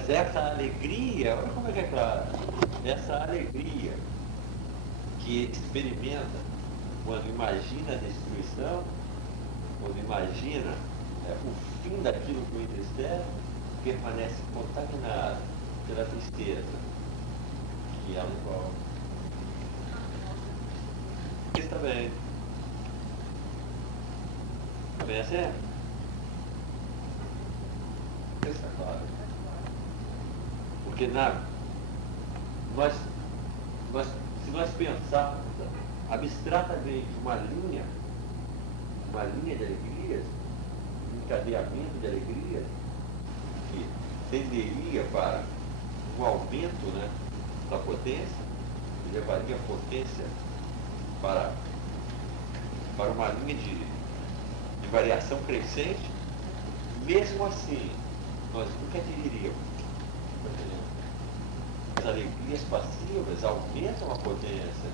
Mas essa alegria, olha como é que é claro, essa alegria que experimenta quando imagina a destruição, quando imagina o fim daquilo que o entristece, permanece contaminado pela tristeza que ela envolve. Isso também. Também é certo? Isso é claro. Porque se nós pensarmos abstratamente uma linha de alegrias, um encadeamento de alegrias, que tenderia para um aumento, né, da potência, que levaria a potência para uma linha de variação crescente, mesmo assim, nós nunca atingiríamos. As alegrias passivas aumentam a potência,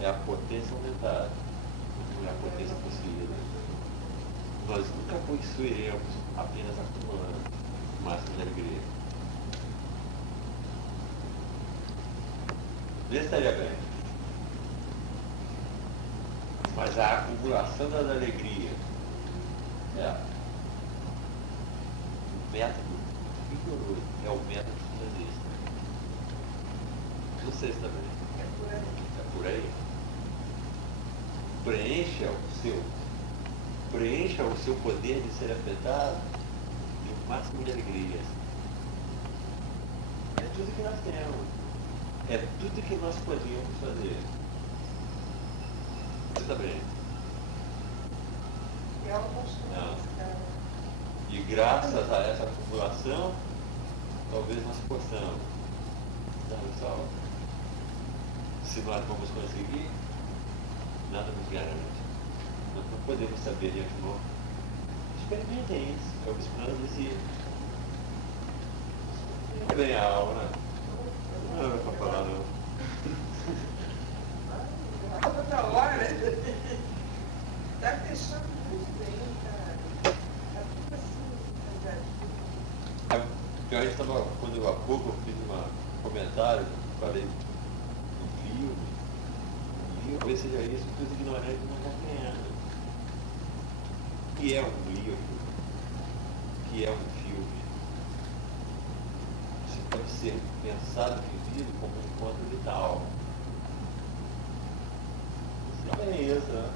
é a potência aumentada, não é a potência possível. Nós nunca possuiremos apenas acumulando máximo de alegria. Vê se estaria bem. Mas a acumulação das alegrias é o método rigoroso, é o método finalista. Não sei se também. É por aí. Preencha o seu poder de ser afetado de um máximo de alegrias. É tudo que nós temos. É tudo que nós podemos fazer. Você também. Não. E graças a essa acumulação, talvez nós possamos dar um salto. Se nós vamos conseguir, nada nos garante. Nós não podemos saber de antemão. Experimentem isso, é o que Spinoza dizia. É bem a aula, né? Não é pra falar, não. Outra hora, né? Tá fechando muito bem, cara. Tá tudo assim, A gente estava, quando há pouco eu fiz um comentário, falei do filme, talvez seja isso que os ignorantes não compreendem. O que é um livro? O que é um filme? Isso pode ser pensado e vivido como um encontro vital. Isso é isso, né?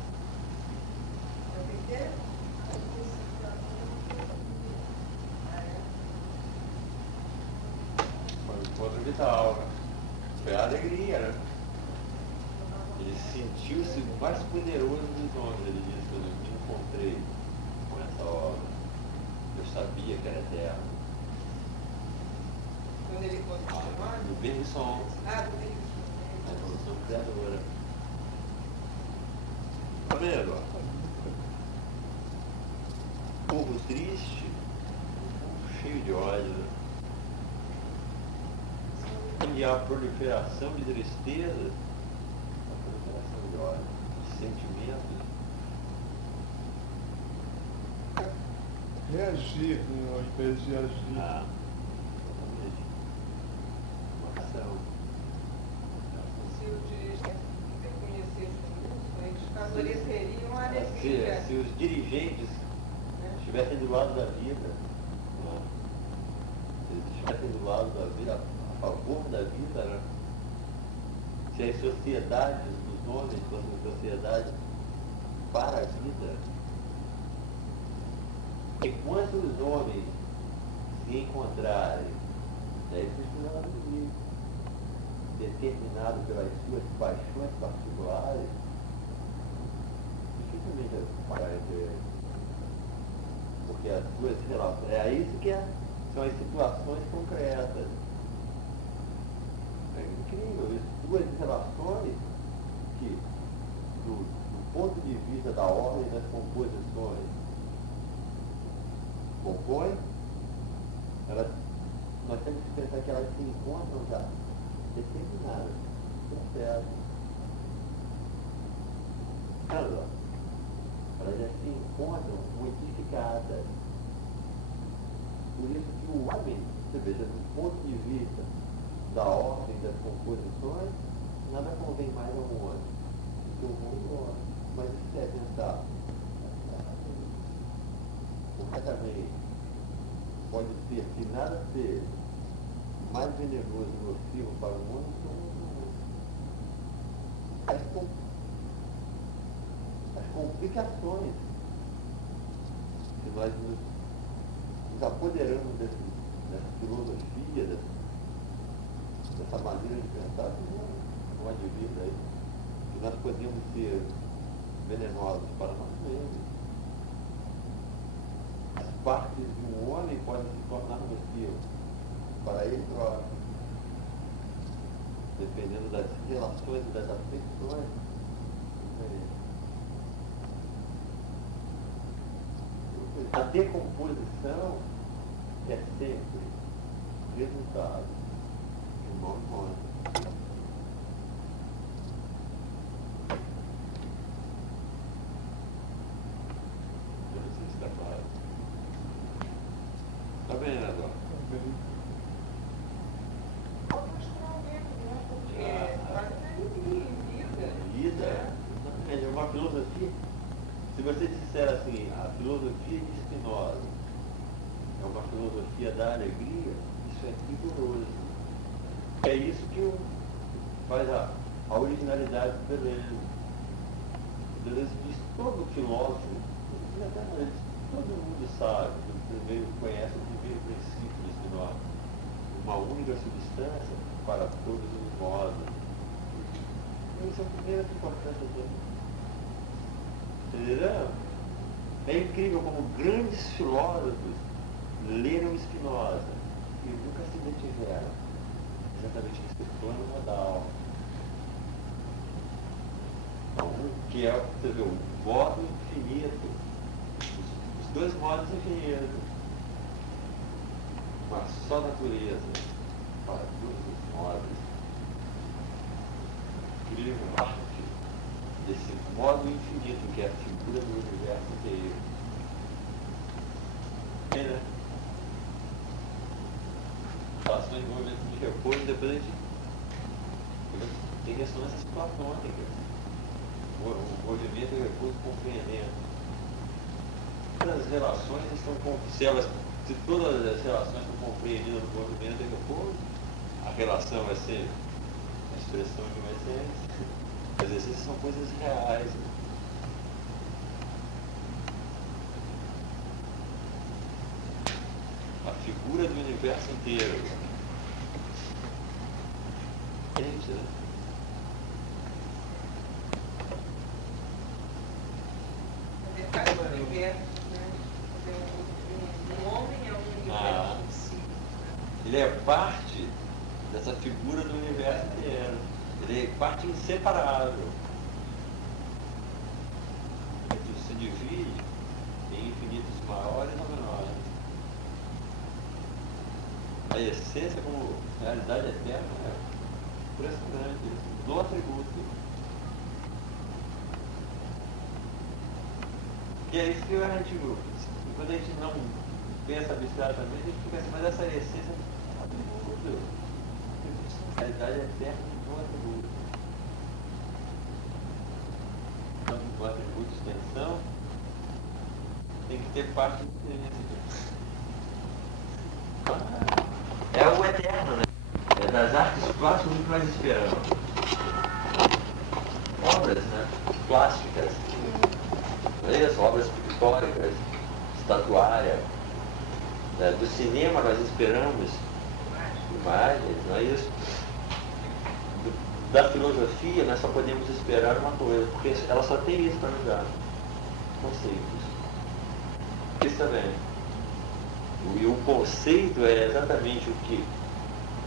Foi um encontro vital, né? Foi a alegria, né? Ele sentiu-se o mais poderoso dos homens. Ele disse: eu me encontrei com essa obra. Eu sabia que era eterna. quando ele conta o chamado. Do Bergson, Do Bergson. a evolução criadora. Tá vendo? Povo triste, cheio de ódio, né? E a proliferação de tristeza, a proliferação de ódio, de sentimentos. Reagir, né, ao invés de agir. Exatamente. Uma ação. Se o dirigente reconhecesse isso, eles favoreceriam a alegria. Se os dirigentes estivessem do lado da vida, se eles estivessem do lado da vida, a favor da vida, né? Se as sociedades dos homens fossem sociedades para a vida, enquanto os homens se encontrarem, daí vocês precisam de determinado pelas suas paixões particulares, dificilmente vai ter. Porque as duas relações, é isso que são as situações concretas. É incrível isso. Duas relações que, do ponto de vista da ordem das composições, compõem, nós temos que pensar que elas se encontram já determinadas, certo? Elas já se encontram modificadas. Por isso que o homem Você veja, do ponto de vista da ordem das composições, nada convém mais a um homem do que um homem e um homem. Mas isso é pensar. Corretamente, pode ser que nada seja mais venenoso e nocivo para o mundo do que um mundo. As complicações, se nós nos apoderamos dessa filosofia, dessa maneira de pensar, não advida aí, que nós podemos ser venenosos para nós mesmos. As partes de um homem podem se tornar nocivas para ele próprio, dependendo das relações e das afeições. A decomposição é sempre resultado de um mau encontro. Eu não sei se está claro. Está bem, Adão? É uma filosofia. Se você disser assim, a filosofia de Spinoza é uma filosofia da alegria, isso é rigoroso. É isso que faz a originalidade do Deleuze. O Deleuze diz que todo filósofo, todo mundo sabe, conhece o primeiro princípio de Spinoza. Uma única substância para todos os modos. Esse é o primeiro importante dele. Entendeu? É incrível como grandes filósofos leram Spinoza e nunca se detiveram exatamente nesse plano modal. Então, que é, você vê, o modo infinito, os dois modos infinitos, uma só natureza para todos os modos. Incrível arte desse modo infinito que é a figura do universo inteiro. Né? Relações de movimento de repouso, depois a gente tem ressonâncias platônicas. O movimento e o repouso compreendendo. Todas as relações estão se todas as relações estão compreendidas no movimento e repouso, a relação vai ser a expressão de uma essência. As essências são coisas reais. A figura do universo inteiro. Gente, né? O universo, né? O homem é um universo em si. Ele é parte dessa figura do universo inteiro. Ele é parte inseparável. Ele se divide em infinitos maiores ou menores. A essência como realidade eterna é impressionante, do atributo. E é isso que a gente, quando a gente não pensa abstratamente, a gente fica assim, mas essa essência é um atributo. A realidade eterna do atributo. Então, o atributo de extensão tem que ter parte do é o eterno, né? É das artes plásticas que nós esperamos. Obras, né? Plásticas. Não é isso? Obras pictóricas, estatuária. Né? Do cinema nós esperamos imagens, não é isso? Da filosofia nós só podemos esperar uma coisa, porque ela só tem isso para nos dar. Conceitos. Isso também. E o conceito é exatamente o que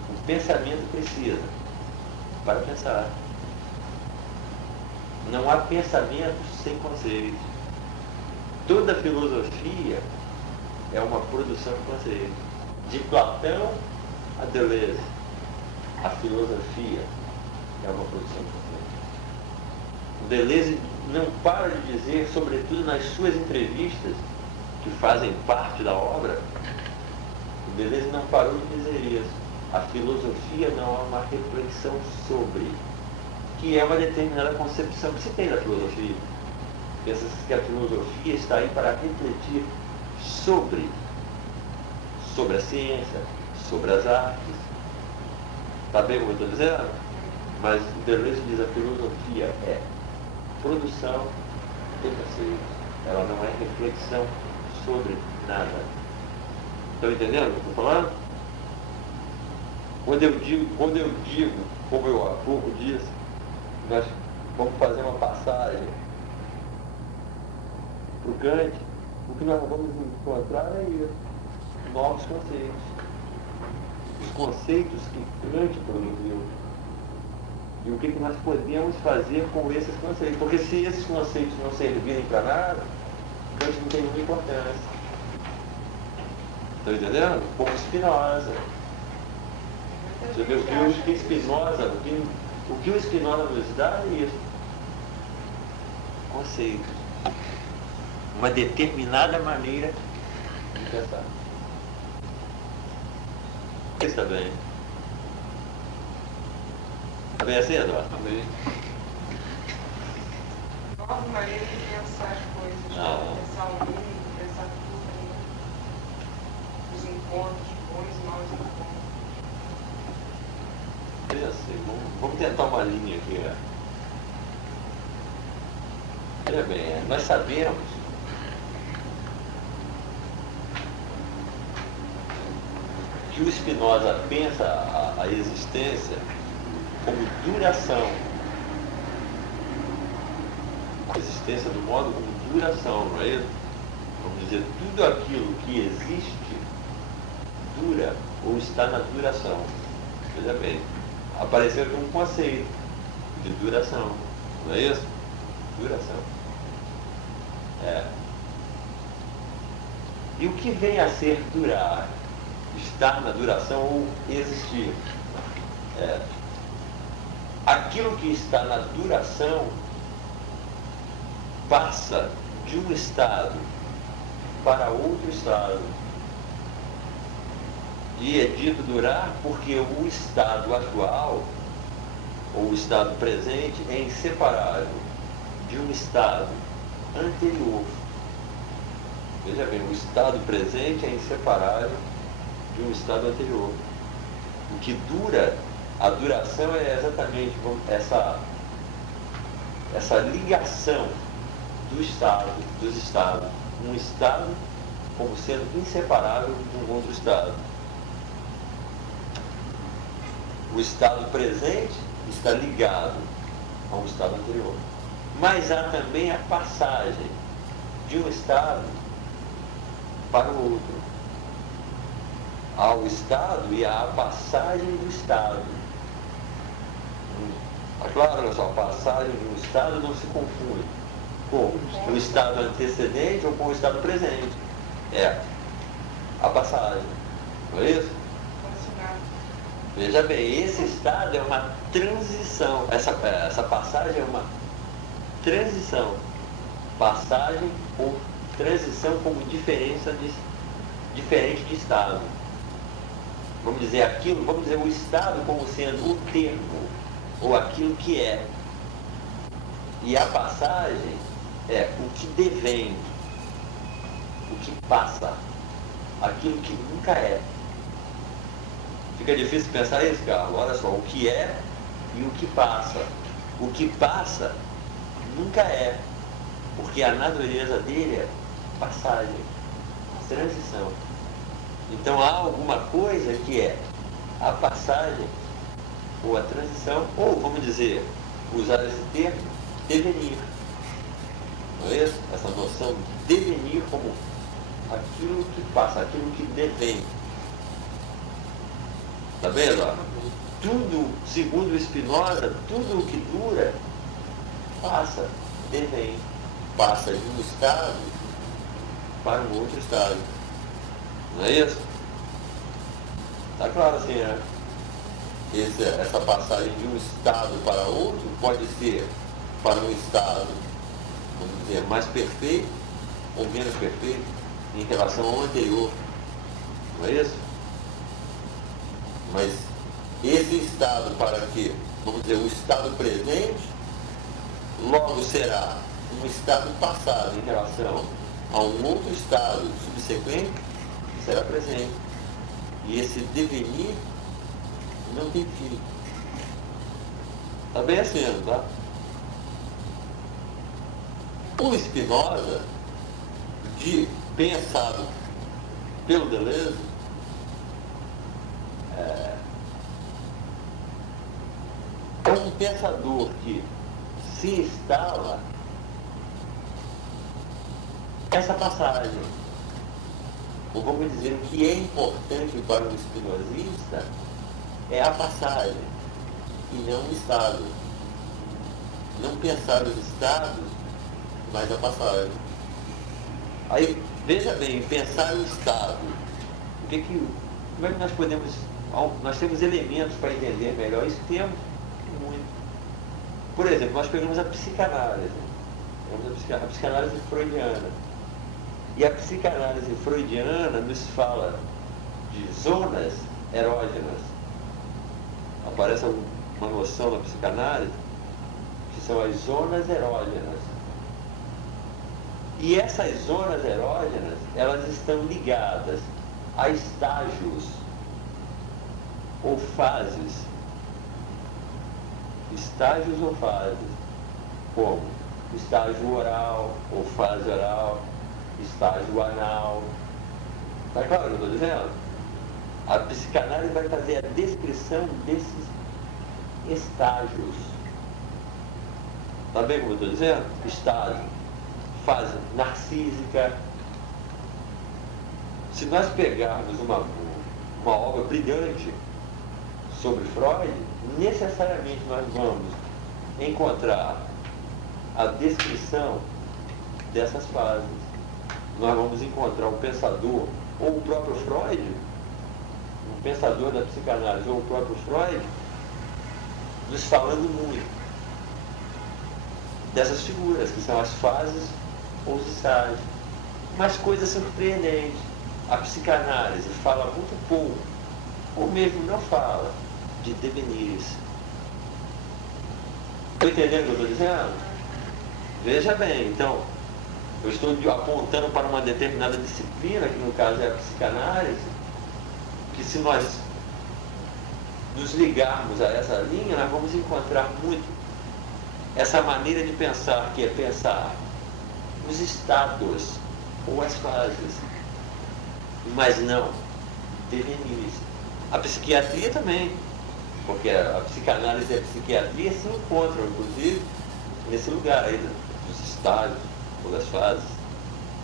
o pensamento precisa para pensar. Não há pensamento sem conceito. Toda filosofia é uma produção de conceito. De Platão a Deleuze, a filosofia é uma produção de conceito. O Deleuze não para de dizer, sobretudo nas suas entrevistas, que fazem parte da obra, Deleuze não parou de dizer isso. A filosofia não é uma reflexão sobre, que é uma determinada concepção que se tem da filosofia. Pensa que a filosofia está aí para refletir sobre a ciência, sobre as artes. Está bem como eu estou dizendo? Mas o Deleuze diz que a filosofia é produção de conceitos. Ela não é reflexão sobre nada. Estão entendendo o que eu estou falando? Quando eu digo, como eu há pouco disse, nós vamos fazer uma passagem para o Kant, o que nós vamos encontrar é isso, novos conceitos. Os conceitos que Kant produziu. E o que nós podemos fazer com esses conceitos. Porque se esses conceitos não servirem para nada, Kant não tem nenhuma importância. Estão entendendo? Como Spinoza. Você vê o que Spinoza, o que o Spinoza nos dá é isso. Conceitos. Uma determinada maneira de pensar. Está bem? Está bem assim, Eduardo? Amém. Nova maneira de pensar as coisas, Não. pensar o mundo, pensar tudo, né? Os encontros, bons e maus encontros. Vamos tentar uma linha aqui. Olha bem, nós sabemos que o Spinoza pensa a existência como duração. A existência do modo como duração, não é isso? Vamos dizer, tudo aquilo que existe dura ou está na duração. Veja bem, apareceu aqui um conceito de duração, não é isso? Duração. E o que vem a ser durar? Estar na duração ou existir? Aquilo que está na duração passa de um estado para outro estado. E é dito durar porque o estado atual, ou o estado presente, é inseparável de um estado anterior. Veja bem, o estado presente é inseparável de um estado anterior. O que dura, a duração é exatamente essa ligação dos estados. Um estado como sendo inseparável de um outro estado. O estado presente está ligado a um estado anterior. Mas há também a passagem de um estado para o outro. Há o estado e há a passagem do estado. Claro, olha só, a passagem de um estado não se confunde com o estado antecedente ou com o estado presente. A passagem. Não é isso? Veja bem, esse estado é uma transição. Essa passagem é uma transição. Passagem ou transição como diferente de estado. Vamos dizer o estado como sendo o termo, ou aquilo que é. E a passagem é o que devém, o que passa, aquilo que nunca é. Fica difícil pensar isso, Carlos? Olha só, o que é e o que passa. O que passa nunca é, porque a natureza dele é passagem, transição. Então há alguma coisa que é a passagem, ou a transição, ou vamos dizer, usar esse termo, devenir. Não é isso? Essa noção de devenir como aquilo que passa, aquilo que devém. Está vendo? Tudo, segundo Spinoza, tudo o que dura, passa, devém. Passa de um estado para um outro estado. Não é isso? Está claro assim, né? Essa passagem de um estado para outro pode ser para um estado, vamos dizer, mais perfeito ou menos perfeito em relação ao anterior. Não é isso? Mas esse estado para quê? Vamos dizer, o estado presente logo será um estado passado em relação a um outro estado subsequente que será presente. E esse devenir não tem fim. Está bem assim, tá? O Spinoza, pensado pelo Deleuze, é um pensador que se instala essa passagem. Ou vamos dizer, o que é importante para um espinosista é a passagem e não o estado. Não pensar os estados, mas a passagem. Aí, veja bem, pensar o estado. Como é que nós podemos... Nós temos elementos para entender melhor isso? Temos muito. Por exemplo, nós pegamos a psicanálise. A psicanálise freudiana. E a psicanálise freudiana nos fala de zonas erógenas. Aparece uma noção na psicanálise que são as zonas erógenas. E essas zonas erógenas, elas estão ligadas a estágios ou fases. Estágios ou fases, como estágio oral ou fase oral, estágio anal. Está claro o que eu estou dizendo? A psicanálise vai fazer a descrição desses estágios. Está bem como eu estou dizendo? Estágio, fase narcísica. Se nós pegarmos uma obra brilhante sobre Freud, necessariamente nós vamos encontrar a descrição dessas fases. Nós vamos encontrar o pensador, ou o próprio Freud, o pensador da psicanálise, ou o próprio Freud, nos falando muito dessas figuras, que são as fases ou os estágios. Mas coisa surpreendente, a psicanálise fala muito pouco, ou mesmo não fala, de devenires. Estou entendendo o que eu estou dizendo? Veja bem, então, eu estou apontando para uma determinada disciplina, que no caso é a psicanálise, que se nós nos ligarmos a essa linha, nós vamos encontrar muito essa maneira de pensar, que é pensar nos estados ou as fases, mas não devenires. A psiquiatria também, porque a psicanálise e a psiquiatria se encontram, inclusive, nesse lugar aí, dos estágios ou das fases.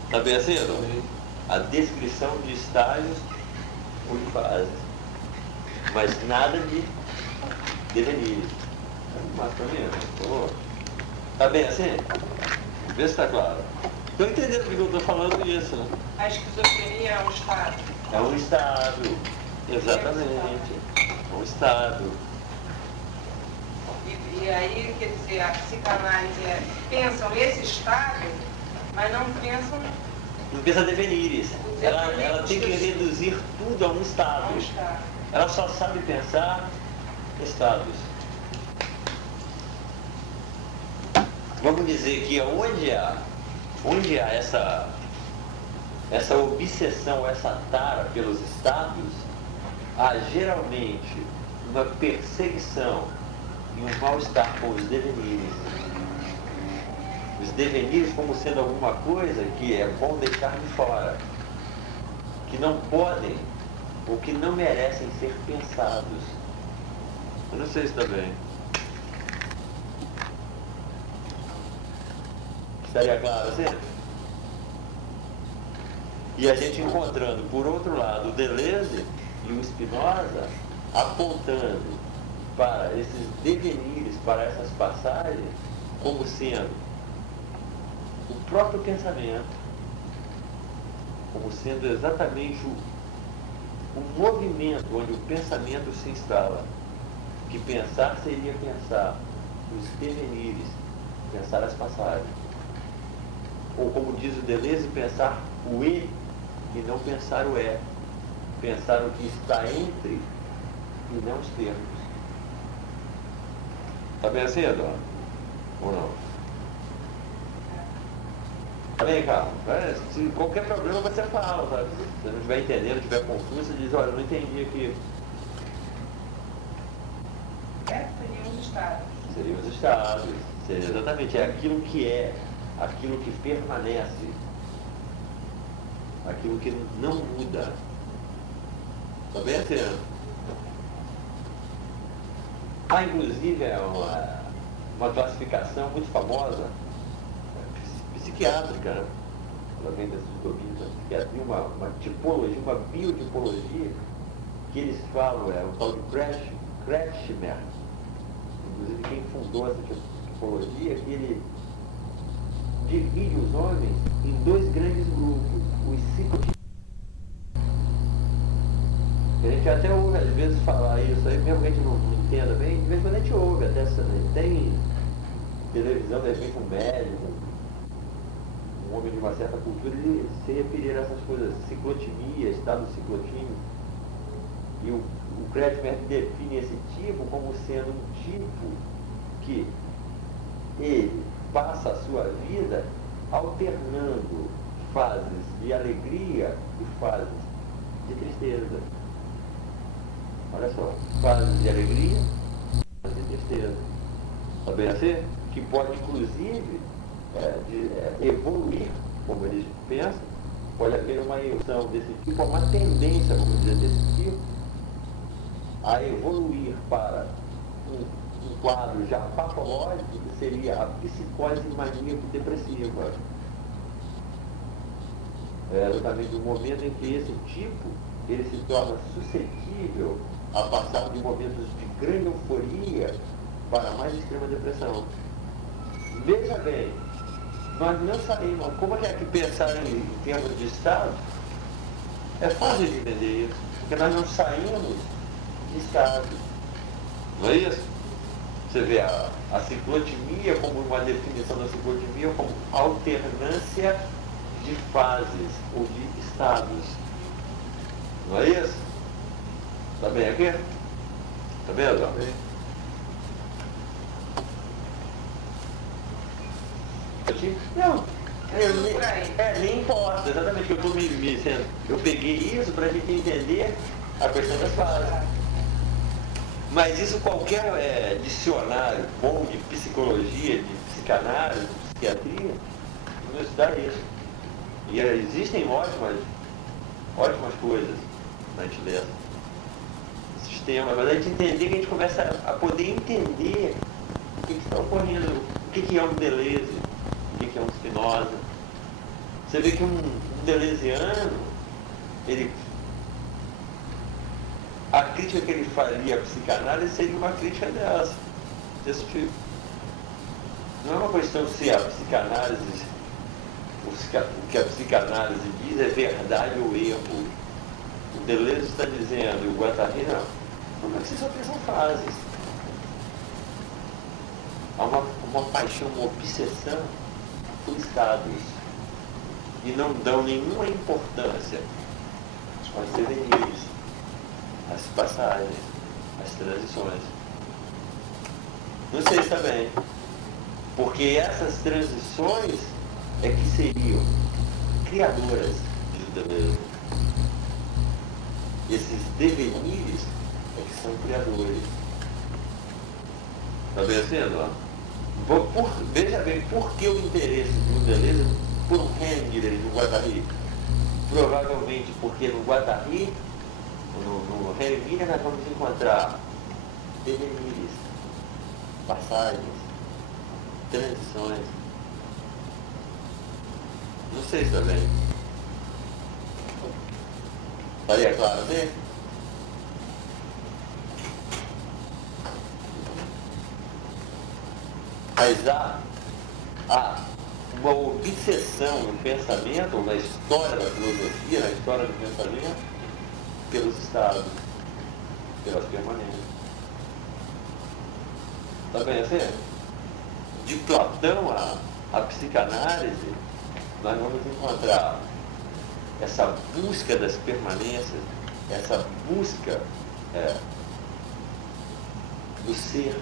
Está bem assim, não? A descrição de estágios ou de fases, mas nada de devenires. Mas para mim, por favor. Está bem assim? Vê se está claro. Estou entendendo porque eu estou falando isso, né? A esquizofrenia é um estado. É um estado, exatamente. É um estado. E aí, quer dizer, a psicanálise pensam esse estado, mas não pensam Não pensa devenires. Ela tem que reduzir tudo a um estado. Ela só sabe pensar estados. Vamos dizer que onde há essa obsessão, essa tara pelos estados, há geralmente uma perseguição e um mal-estar com os devenires. Os devenires como sendo alguma coisa que é bom deixar de fora, que não podem ou que não merecem ser pensados. Eu não sei se está bem. Estaria claro assim? E a gente encontrando, por outro lado, o Deleuze e o Spinoza apontando para esses devenires, para essas passagens, como sendo o próprio pensamento, como sendo exatamente o movimento onde o pensamento se instala. Que pensar seria pensar os devenires, pensar as passagens. Ou como diz o Deleuze, pensar o e não pensar o é. Pensar o que está entre e não os termos. Está bem assim, Eduardo? Ou não? Tá bem, Carlos? Se qualquer problema você fala, sabe? Se você não estiver entendendo, estiver confuso, você diz, olha, eu não entendi aqui. Seriam os estados. Seriam os estados. Seria exatamente, é aquilo que permanece, aquilo que não muda. Tá bem assim? Há inclusive uma classificação muito famosa, psiquiátrica, né? Ela vem desses domínios da psiquiatria, uma tipologia, uma biotipologia, que eles falam, é o tal de Kretschmer. Inclusive quem fundou essa tipologia, que ele divide os homens em dois grandes grupos, os psicotipos. A gente até ouve às vezes falar isso aí, mesmo que a gente não entenda bem, de vez em quando a gente ouve até tem televisão, de repente um médico, um homem de uma certa cultura, ele se referir a essas coisas, ciclotimia, estado ciclotímico. E o Kretschmer define esse tipo como sendo um tipo que ele passa a sua vida alternando fases de alegria e fases de tristeza. Olha só, fases de alegria e fases de tristeza. Está bem assim? Que pode inclusive evoluir, como eles pensam, pode haver uma evolução desse tipo, uma tendência, vamos dizer, desse tipo, a evoluir para um quadro já patológico, que seria a psicose maníaco-depressiva. É exatamente o momento em que esse tipo ele se torna suscetível a passar de momentos de grande euforia para mais extrema depressão. Veja bem, nós não saímos, como é que pensar em termos de estado? É fácil de entender isso, porque nós não saímos de estado. Não é isso? Você vê a ciclotimia como uma definição da ciclotimia como alternância de fases ou de estados. Não é isso? Está bem aqui? Está vendo? Está bem. Não, nem importa, exatamente, eu peguei isso para a gente entender a questão das fases. Mas isso qualquer dicionário bom de psicologia, de psicanálise, de psiquiatria, nos dá isso. E existem ótimas coisas na gente ler esse sistema, mas a gente entender que a gente começa a poder entender o que está ocorrendo, o que é um Deleuze, o que é um Spinoza. Você vê que um deleuziano, a crítica que ele faria à psicanálise seria uma crítica desse tipo. Não é uma questão se a psicanálise, o que a psicanálise diz é verdade ou erro. O Deleuze está dizendo, e o Guattari não. Como é que vocês só pensam fases? Há uma paixão, uma obsessão por estados. E não dão nenhuma importância aos devenires, às passagens, às transições. Não sei se está bem. Porque essas transições é que seriam criadoras de Deleuze. Esses devenires é que são criadores. Está vencendo? Veja bem, por que o interesse do Deleuze por um Hengler no Guattari? Provavelmente porque no Guattari, no Hengler, nós vamos encontrar devenires, passagens, transições. Não sei se está bem. Estaria claro, né? Mas há uma obsessão no pensamento, na história da filosofia, na história do pensamento, pelos estados, pelas permanências. Está bem assim? De Platão à psicanálise, nós vamos encontrar essa busca das permanências, essa busca do ser,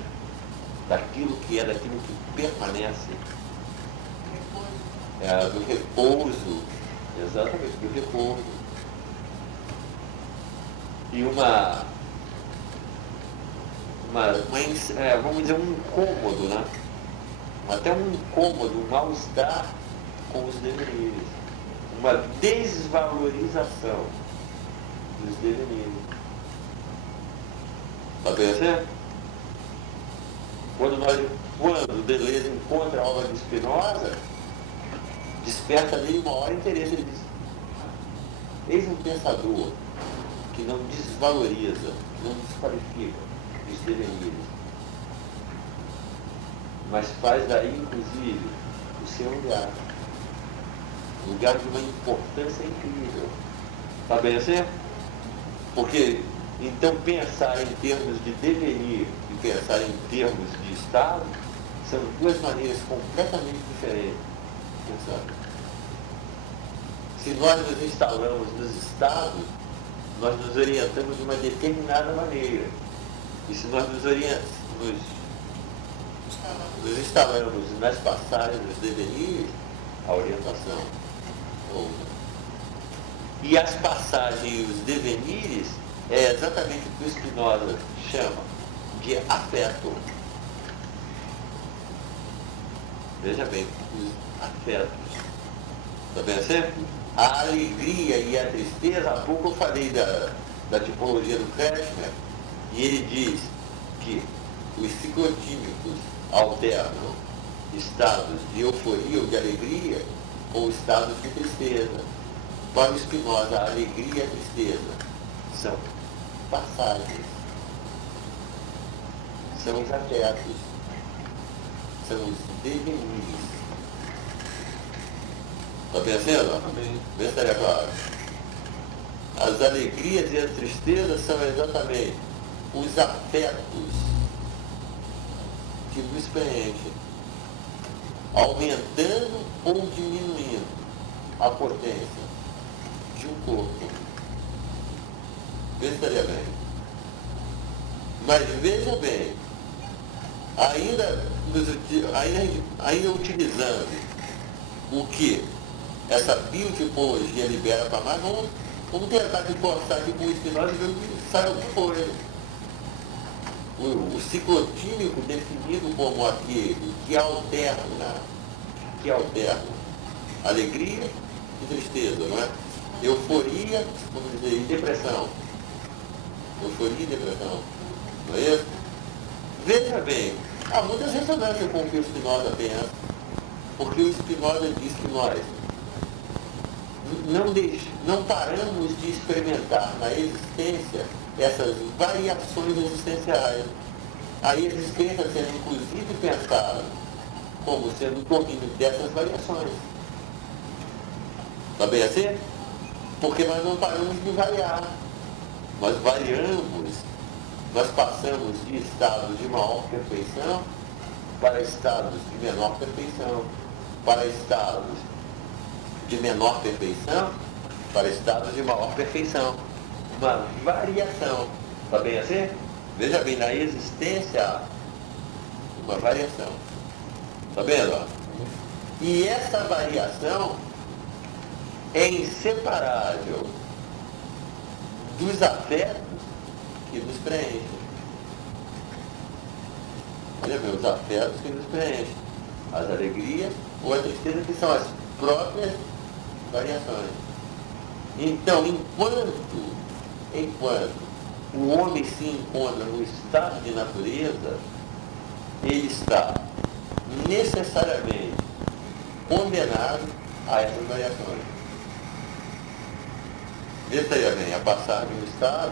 daquilo que é, daquilo que permanece. É, do repouso, exatamente, do repouso. E vamos dizer, um incômodo, né? Até um incômodo, um mal-estar com os deveres. Uma desvalorização dos deveres. Está percebendo? Quando o Deleuze encontra a obra de Spinoza, desperta nele o maior interesse. Ele diz: eis um pensador que não desvaloriza, que não desqualifica os deveres, mas faz daí, inclusive, o seu lugar. Um lugar de uma importância incrível. Está bem assim? Porque, então, pensar em termos de devenir e pensar em termos de Estado são duas maneiras completamente diferentes de pensar. Se nós nos instalamos nos Estados, nós nos orientamos de uma determinada maneira. E se nós nos instalamos nas passagens dos deveres, a orientação outra. E as passagens e os devenires é exatamente o que o Spinoza chama de afeto. Veja bem, os afetos. Está bem assim? A alegria e a tristeza, há pouco eu falei da tipologia do Kretschmer, e ele diz que os ciclotímicos alternam estados de euforia ou de alegria ou estados de tristeza. Para o Spinoza, a alegria e a tristeza são passagens, são os afetos, são os devenires. Está pensando? Vê se estaria claro. As alegrias e as tristezas são exatamente os afetos que nos preenchem, aumentando ou diminuindo a potência de um corpo. Vê se estaria bem. Mas veja bem, ainda utilizando o que essa biotipologia libera para nós, vamos tentar reforçar aqui com o Spinoza e ver o que sai alguma coisa. O ciclotímico definido como aquele que alterna alegria e tristeza, não é? Euforia, vamos dizer, e depressão. Euforia e depressão. Não é isso? Veja bem, há muitas ressonâncias com o que o Spinoza pensa, porque o Spinoza diz que nós não paramos de experimentar na existência essas variações existenciais. A existência sendo inclusive pensada como sendo o domínio dessas variações. Está bem assim? Porque nós não paramos de variar. Nós variamos, nós passamos de estados de maior perfeição para estados de menor perfeição, para estados de menor perfeição para estados de maior perfeição. Uma variação. Está bem assim? Veja bem, na existência há uma variação. Está vendo? E essa variação é inseparável dos afetos que nos preenchem. Olha bem, os afetos que nos preenchem. As alegrias ou a tristeza, que são as próprias variações. Então, enquanto o homem se encontra no estado de natureza, ele está necessariamente condenado a essas variações. Veja bem, a passar de um estado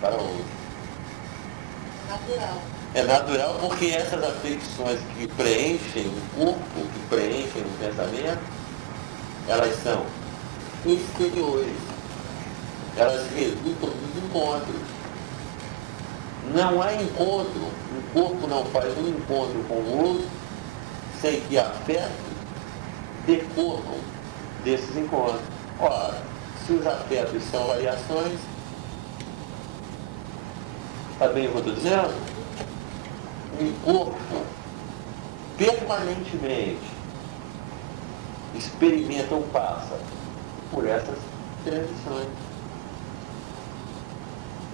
para outro. Natural. É natural porque essas afecções que preenchem o corpo, que preenchem o pensamento, elas são exteriores. Elas resultam dos encontros. Não há encontro, o corpo não faz um encontro com o outro sem que afetos decorram desses encontros. Ora, se os afetos são variações, está bem o que eu estou dizendo? um corpo permanentemente experimenta ou passa por essas transições.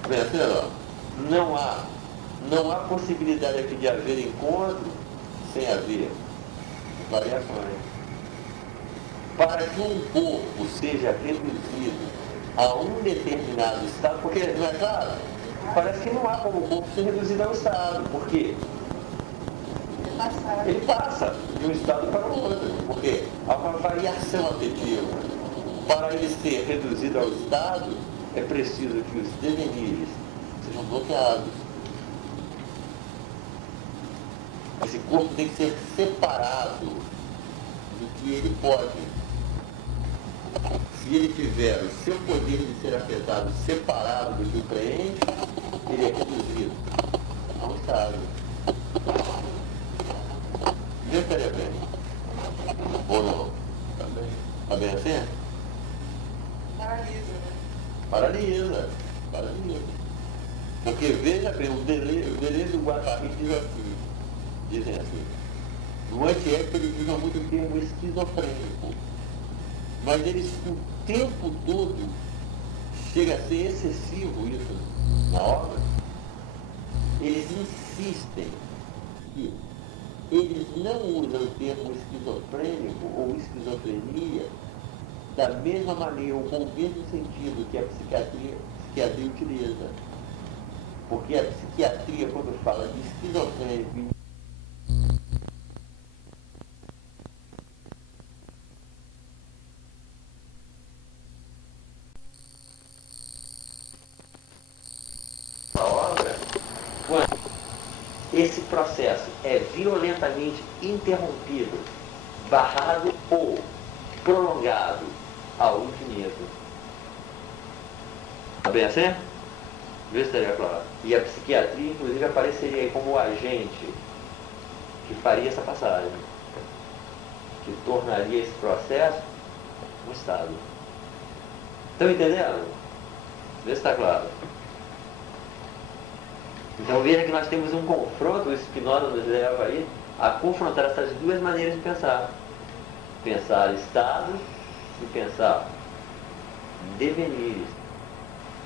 Percebeu? Não há possibilidade aqui de haver encontro sem haver variações. Para que um corpo seja reduzido a um determinado estado, porque, não é claro, parece que não há como o corpo ser reduzido a um estado, porque ele passa de um estado para o outro, porque há uma variação afetiva. Para ele ser reduzido ao estado, é preciso que os devenires sejam bloqueados. Esse corpo tem que ser separado do que ele pode. Se ele tiver o seu poder de ser afetado separado do que o preenche, ele é reduzido a um estado. Estaria bem? Ou não? Está bem assim? Paralisa, né? Paralisa. Porque veja bem, o Deleuze e o Guattari dizem assim, no antiético eles usam muito o termo esquizofrênico, mas eles o tempo todo chega a ser excessivo isso na obra. Eles insistem que eles não usam o termo esquizofrênico ou esquizofrenia da mesma maneira ou com o mesmo sentido que a psiquiatria utiliza. Porque a psiquiatria, quando fala de esquizofrênico, a obra, quando esse processo é violentamente interrompido, barrado ou prolongado ao infinito. Está bem assim? Vê se estaria claro. E a psiquiatria, inclusive, apareceria aí como o agente que faria essa passagem, que tornaria esse processo um estado. Estão entendendo? Vê se está claro. Então veja que nós temos um confronto, o Spinoza nos leva aí a confrontar essas duas maneiras de pensar. Pensar estados e pensar devenires,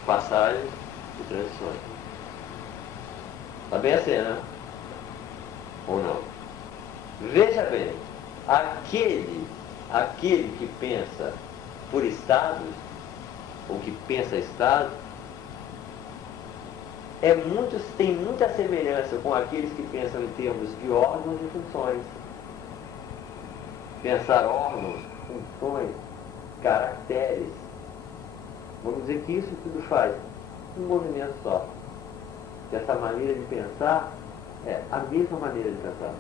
passagens e transições. Está bem assim, né? Ou não? Veja bem, aquele que pensa por estados, ou que pensa estado, tem muita semelhança com aqueles que pensam em termos de órgãos e funções. Pensar órgãos, funções, caracteres. Vamos dizer que isso tudo faz um movimento só. Essa maneira de pensar é a mesma maneira de pensar.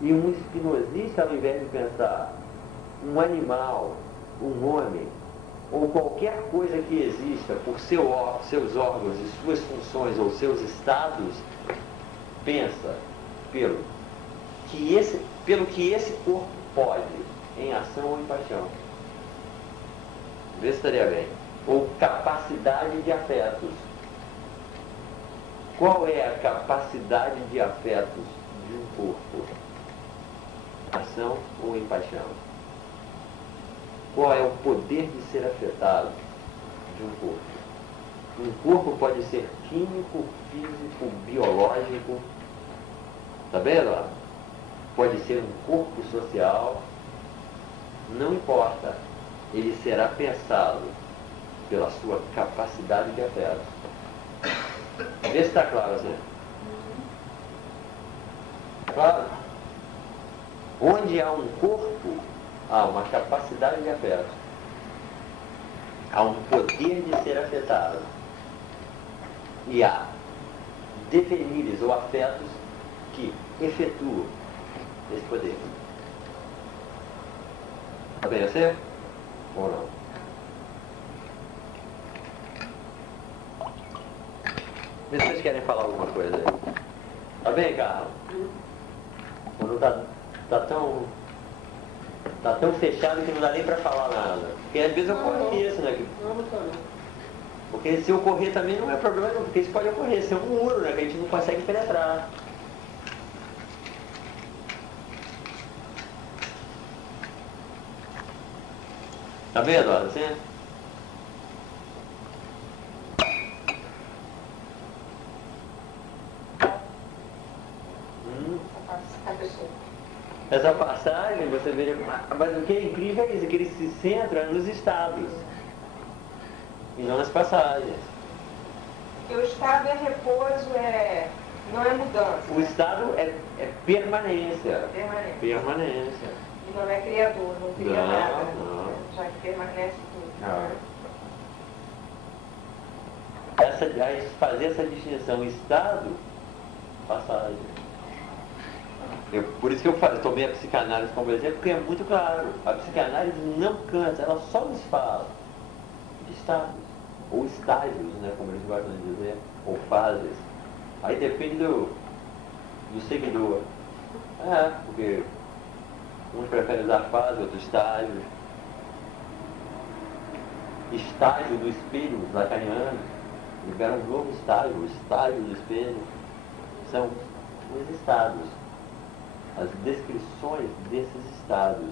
E um espinosista, ao invés de pensar um animal, um homem, ou qualquer coisa que exista por seus órgãos e suas funções ou seus estados, pensa pelo que esse corpo pode, em ação ou em paixão. Vê se estaria bem. Ou capacidade de afetos. Qual é a capacidade de afetos de um corpo? Ação ou em paixão? Qual é o poder de ser afetado de um corpo? Um corpo pode ser químico, físico, biológico. Está vendo? Pode ser um corpo social. Não importa. Ele será pensado pela sua capacidade de afeto. Vê se está claro, Zé. Claro? Onde há um corpo, há uma capacidade de afeto. Há um poder de ser afetado. E há devenires ou afetos que efetuam esse poder. Está bem assim? Ou não? Vê se vocês querem falar alguma coisa aí. Tá bem, Carlos? Quando tá tão fechado que não dá nem pra falar nada. Porque às vezes ocorre isso, né? Porque se ocorrer também não é problema, porque isso pode ocorrer. Ser um muro, né? Que a gente não consegue penetrar. Tá vendo, ó, assim? Essa passagem, você veja, mas o que é incrível é isso, que ele se centra nos estados e não nas passagens. Porque o estado é repouso, não é mudança. O estado é permanência. Permanência. Permanência. E não é criador, não cria Não, nada. não. Já que permanece tudo. Não. Fazer essa distinção estado, passagem. Por isso que eu tomei a psicanálise como exemplo, porque é muito claro. A psicanálise não cansa, ela só nos fala de estados, ou estágios, né, como eles gostam de dizer, ou fases. Aí depende do seguidor. Porque uns preferem usar fase, outros estágios. Estágio do espelho, os lacanianos, liberam um novo estágio, o estágio do espelho. São os estados, as descrições desses estados.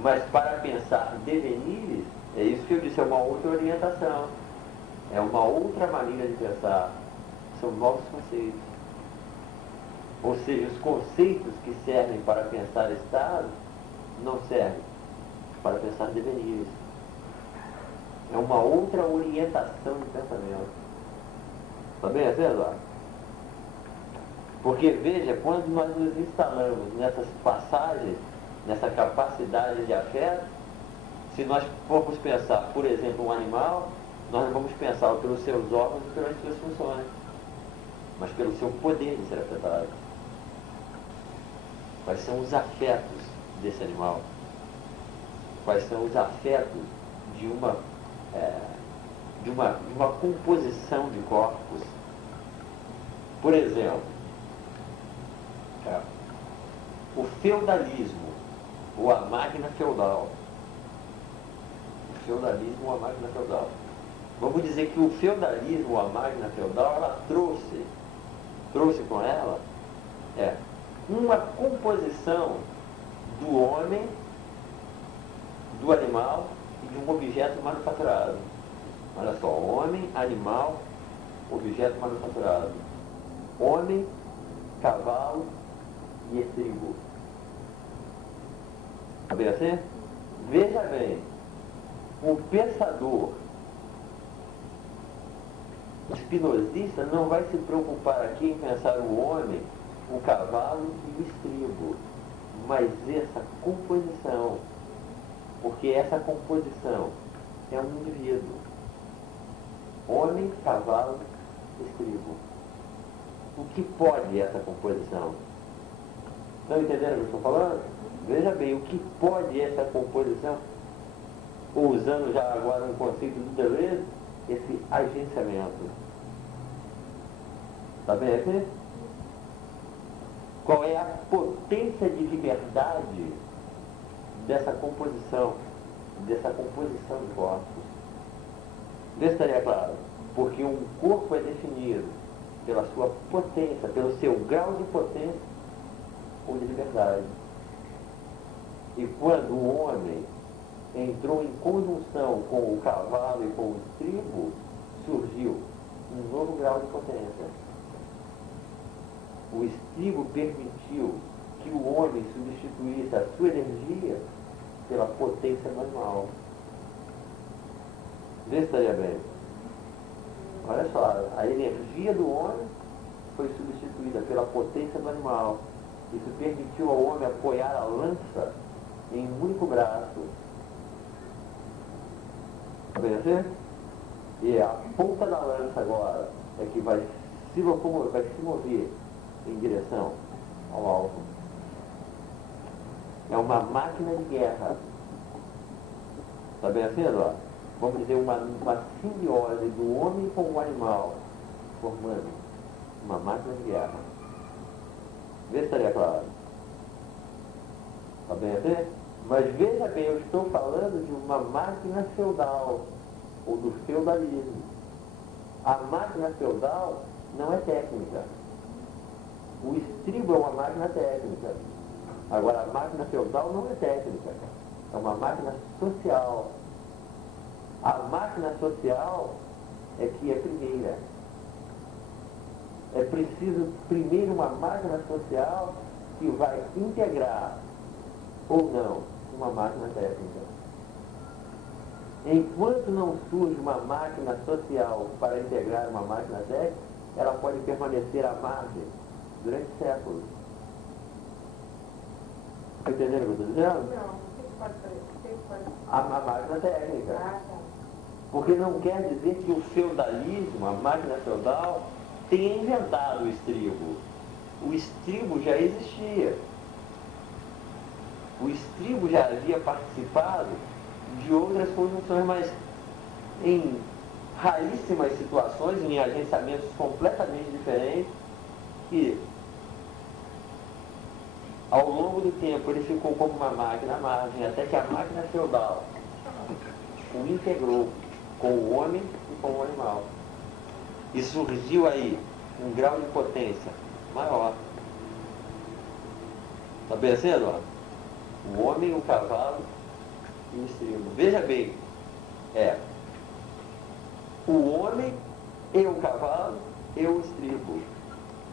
Mas para pensar devenires, é isso que eu disse, é uma outra orientação. É uma outra maneira de pensar. São novos conceitos. Ou seja, os conceitos que servem para pensar estado não servem para pensar devenires. É uma outra orientação de pensamento. Está bem assim, Eduardo? Porque, veja, quando nós nos instalamos nessas passagens, nessa capacidade de afeto, se nós formos pensar, por exemplo, um animal, nós não vamos pensar pelos seus órgãos e pelas suas funções, mas pelo seu poder de ser afetado. Quais são os afetos desse animal? Quais são os afetos de uma composição de corpos? Por exemplo, o feudalismo, ou a máquina feudal. O feudalismo ou a máquina feudal. Vamos dizer que o feudalismo ou a máquina feudal, ela trouxe com ela uma composição do homem, do animal e de um objeto manufaturado. Olha só, homem, animal, objeto manufaturado. Homem, cavalo e estribo. Está bem assim? Veja bem, o pensador espinosista não vai se preocupar aqui em pensar o homem, o cavalo e o estribo, mas essa composição, porque essa composição é um indivíduo. Homem, cavalo, estribo. O que pode essa composição? Estão entendendo o que eu estou falando? Veja bem, o que pode essa composição, usando já agora um conceito do Deleuze, esse agenciamento. Está bem aqui? Qual é a potência de liberdade dessa composição de corpos? Vê se estaria claro. Porque um corpo é definido pela sua potência, pelo seu grau de potência ou de liberdade. E quando o homem entrou em conjunção com o cavalo e com o estribo, surgiu um novo grau de potência. O estribo permitiu que o homem substituísse a sua energia pela potência do animal. Vê se estaria bem. Olha só, a energia do homem foi substituída pela potência do animal. Isso permitiu ao homem apoiar a lança em um único braço. Está bem assim? E a ponta da lança agora é que vai se mover em direção ao alvo. É uma máquina de guerra. Está bem assim, Eduardo? Vamos dizer, uma simbiose do homem com o animal, formando uma máquina de guerra. Vê se estaria claro. Está bem assim? Mas veja bem, eu estou falando de uma máquina feudal, ou do feudalismo. A máquina feudal não é técnica. O estribo é uma máquina técnica. Agora, a máquina feudal não é técnica. É uma máquina social. A máquina social é que é primeira. É preciso primeiro uma máquina social que vai integrar ou não uma máquina técnica. Enquanto não surge uma máquina social para integrar uma máquina técnica, ela pode permanecer à margem durante séculos. Está entendendo o que eu estou dizendo? Não, o que pode fazer? O que pode fazer? A máquina técnica. Ah, tá. Porque não quer dizer que o feudalismo, a máquina feudal, tenha inventado o estribo. O estribo já existia. O estribo já havia participado de outras conjunções, mas em raríssimas situações, em agenciamentos completamente diferentes, que ao longo do tempo ele ficou como uma máquina à margem, até que a máquina feudal o integrou com o homem e com o animal. E surgiu aí um grau de potência maior. Está percebendo? Ó? O homem, o cavalo e o estribo. Veja bem, o homem e o cavalo e o estribo.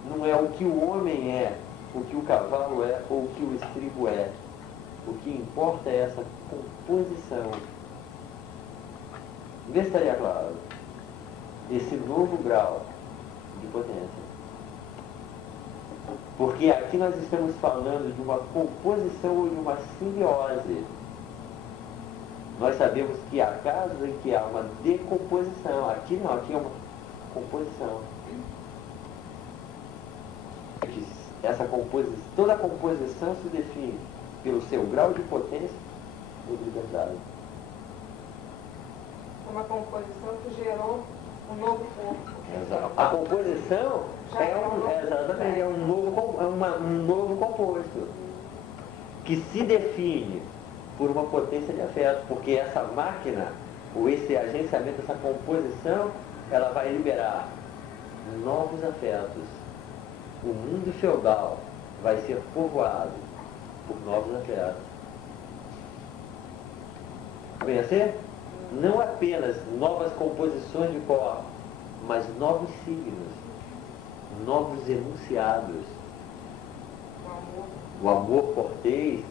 Não é o que o homem é, o que o cavalo é ou o que o estribo é. O que importa é essa composição. Vê se estaria claro. Esse novo grau de potência. Porque aqui nós estamos falando de uma composição ou de uma simbiose. Nós sabemos que há casos em que há uma decomposição. Aqui não, aqui é uma composição. Essa composição, toda a composição se define pelo seu grau de potência ou de liberdade. Uma composição que gerou um novo corpo. Exato. A composição exatamente, é um novo composto que se define por uma potência de afeto, porque essa máquina, ou esse agenciamento, essa composição, ela vai liberar novos afetos. O mundo feudal vai ser povoado por novos afetos. Conhecer? Não apenas novas composições de corpo, mas novos signos, novos enunciados. O amor cortês,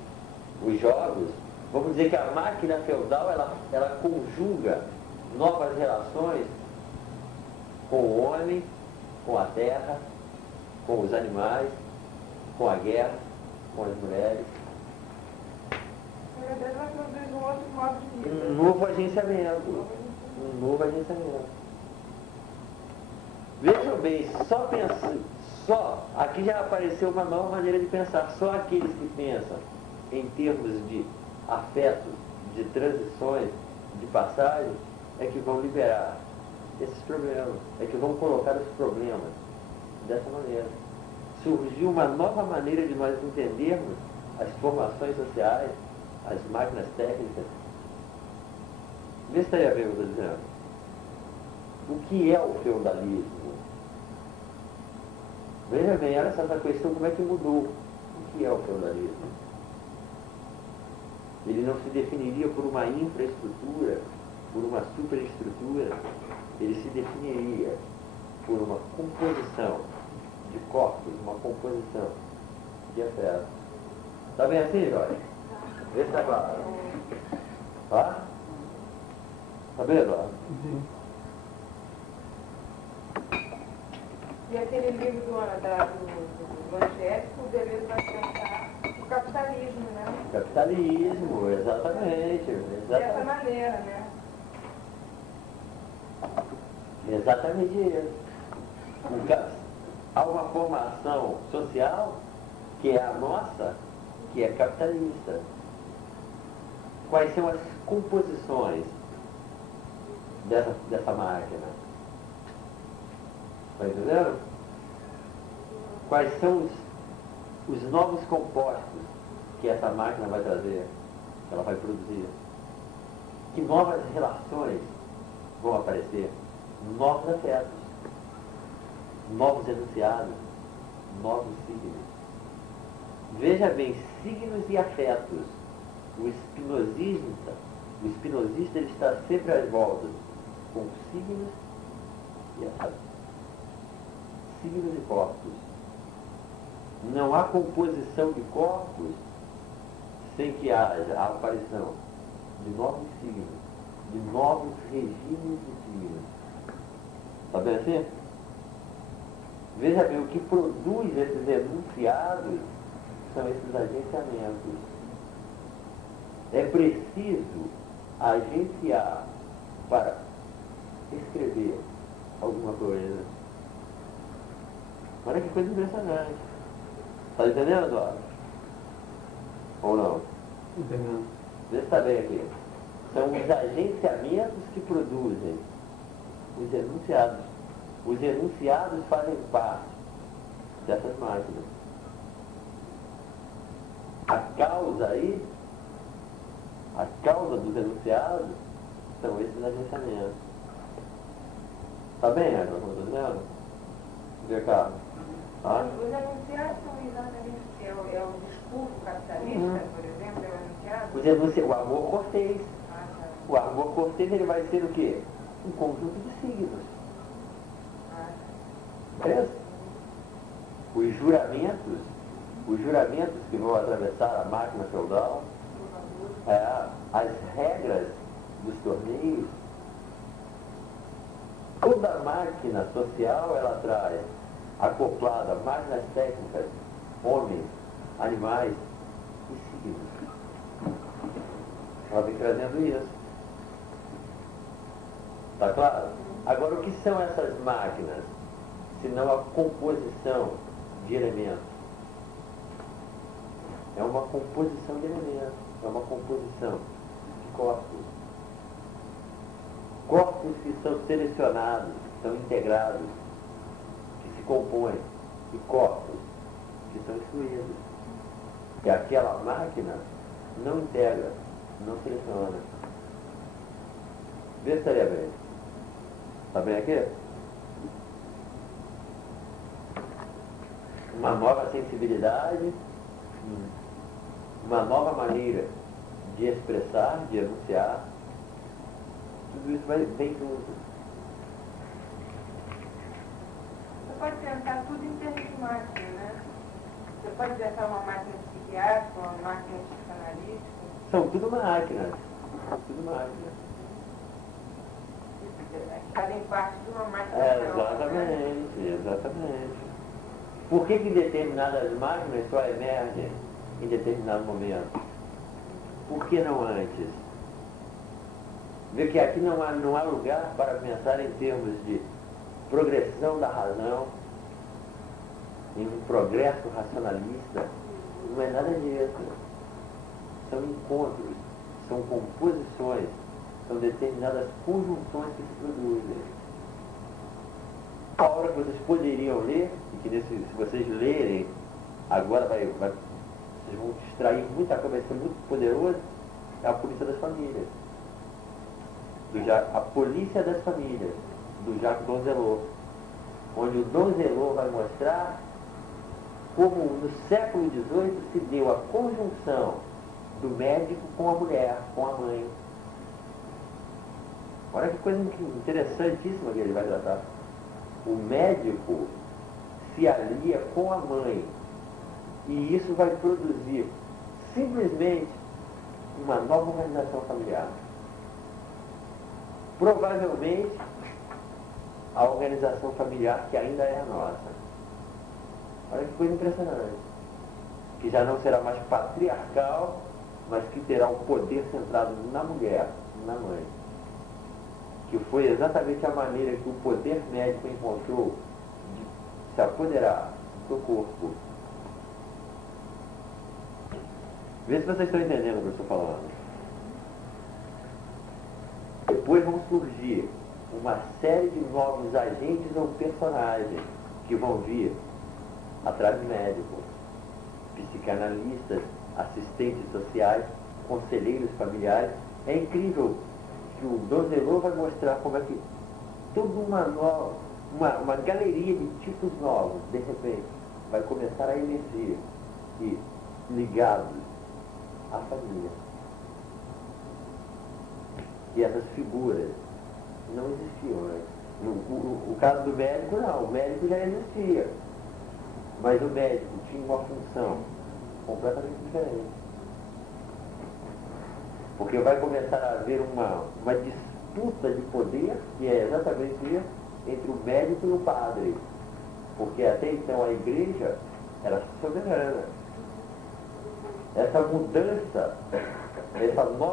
os jogos. Vamos dizer que a máquina feudal, ela conjuga novas relações com o homem, com a terra, com os animais, com a guerra, com as mulheres. Na verdade, ela produz um outro modo de vida. Um novo agenciamento. Um novo agenciamento. Vejam bem, aqui já apareceu uma nova maneira de pensar. Só aqueles que pensam em termos de afeto, de transições, de passagem, é que vão liberar esses problemas, é que vão colocar os problemas dessa maneira. Surgiu uma nova maneira de nós entendermos as formações sociais, as máquinas técnicas. Vê se está aí a ver o que eu estou dizendo. O que é o feudalismo? Veja bem, olha essa questão, como é que mudou. O que é o feudalismo? Ele não se definiria por uma infraestrutura, por uma superestrutura, ele se definiria por uma composição de corpos, uma composição de afeto. Está bem assim, Jorge? Vê se está claro. Tá? Está vendo? E aquele livro do Angélico, o Deleuze vai pensar o capitalismo, né? Capitalismo, exatamente. Dessa maneira, né? Exatamente isso. Há uma formação social que é a nossa, que é capitalista. Quais são as composições dessa máquina? Está entendendo? Quais são os novos compostos que essa máquina vai trazer, que ela vai produzir? Que novas relações vão aparecer? Novos afetos, novos enunciados, novos signos. Veja bem, signos e afetos o espinosista ele está sempre às voltas com signos e aspectos. Signos e corpos. Não há composição de corpos sem que haja a aparição de novos signos, de novos regimes de signos. Está bem assim? Veja bem, o que produz esses enunciados são esses agenciamentos. É preciso agenciar para escrever alguma coisa. Olha que coisa impressionante. Está entendendo, Dora? Ou não? Entendendo. Vê se está bem aqui. São os agenciamentos que produzem os enunciados. Os enunciados fazem parte dessas máquinas. A causa dos enunciados são esses agenciamentos. Está bem, Edson, como eu estou dizendo? Vê cá. Ah? Os enunciados são exatamente o discurso capitalista, por exemplo, é o enunciado? O amor cortês. Ah, tá. O amor cortês ele vai ser o quê? Um conjunto de signos. Ah, Beleza? Os juramentos que vão atravessar a máquina feudal, as regras dos torneios, toda a máquina social ela traz acoplada máquinas técnicas, homens, animais e signos. Ela vem trazendo isso. Está claro? Agora, o que são essas máquinas? Senão a composição de elementos. É uma composição de elementos. É uma composição de corpos. Corpos que são selecionados, que são integrados, que se compõem, e corpos que são excluídos. Que aquela máquina não integra, não seleciona. Vê se estaria bem. Está bem aqui? Uma nova sensibilidade, uma nova maneira de expressar, de anunciar. Tudo isso vai bem junto. Você pode pensar tudo em termos de máquina, né? Você pode pensar uma máquina psiquiátrica, uma máquina psicanalítica. São tudo máquinas. Tudo máquinas. Fazem parte de uma máquina. Exatamente. Por que determinadas máquinas só emergem em determinado momento? Por que não antes? Vê que aqui não há lugar para pensar em termos de progressão da razão, em um progresso racionalista. Não é nada disso. São encontros, são composições, são determinadas conjunções que se produzem. A obra que vocês poderiam ler, e que se vocês lerem, agora vocês vão extrair muita coisa, vai ser muito poderoso, é a Polícia das Famílias. A Polícia das Famílias, do Jacques Donzelot, onde o Donzelot vai mostrar como no século XVIII se deu a conjunção do médico com a mulher, com a mãe. Olha que coisa interessantíssima que ele vai tratar. O médico se alia com a mãe e isso vai produzir simplesmente uma nova organização familiar. Provavelmente a organização familiar que ainda é a nossa. Olha que coisa impressionante. Que já não será mais patriarcal, mas que terá o poder centrado na mulher, na mãe. Que foi exatamente a maneira que o poder médico encontrou de se apoderar do corpo. Vê se vocês estão entendendo o que eu estou falando. Depois vão surgir uma série de novos agentes ou personagens que vão vir atrás de médicos, psicanalistas, assistentes sociais, conselheiros familiares. É incrível que o Donzelot vai mostrar como é que toda uma galeria de tipos novos, de repente, vai começar a emergir e ligados à família. que essas figuras não existiam antes. O caso do médico, não. O médico já existia. Mas o médico tinha uma função completamente diferente. Porque vai começar a haver uma disputa de poder, que é exatamente isso, entre o médico e o padre. Porque até então a igreja era soberana. Essa mudança,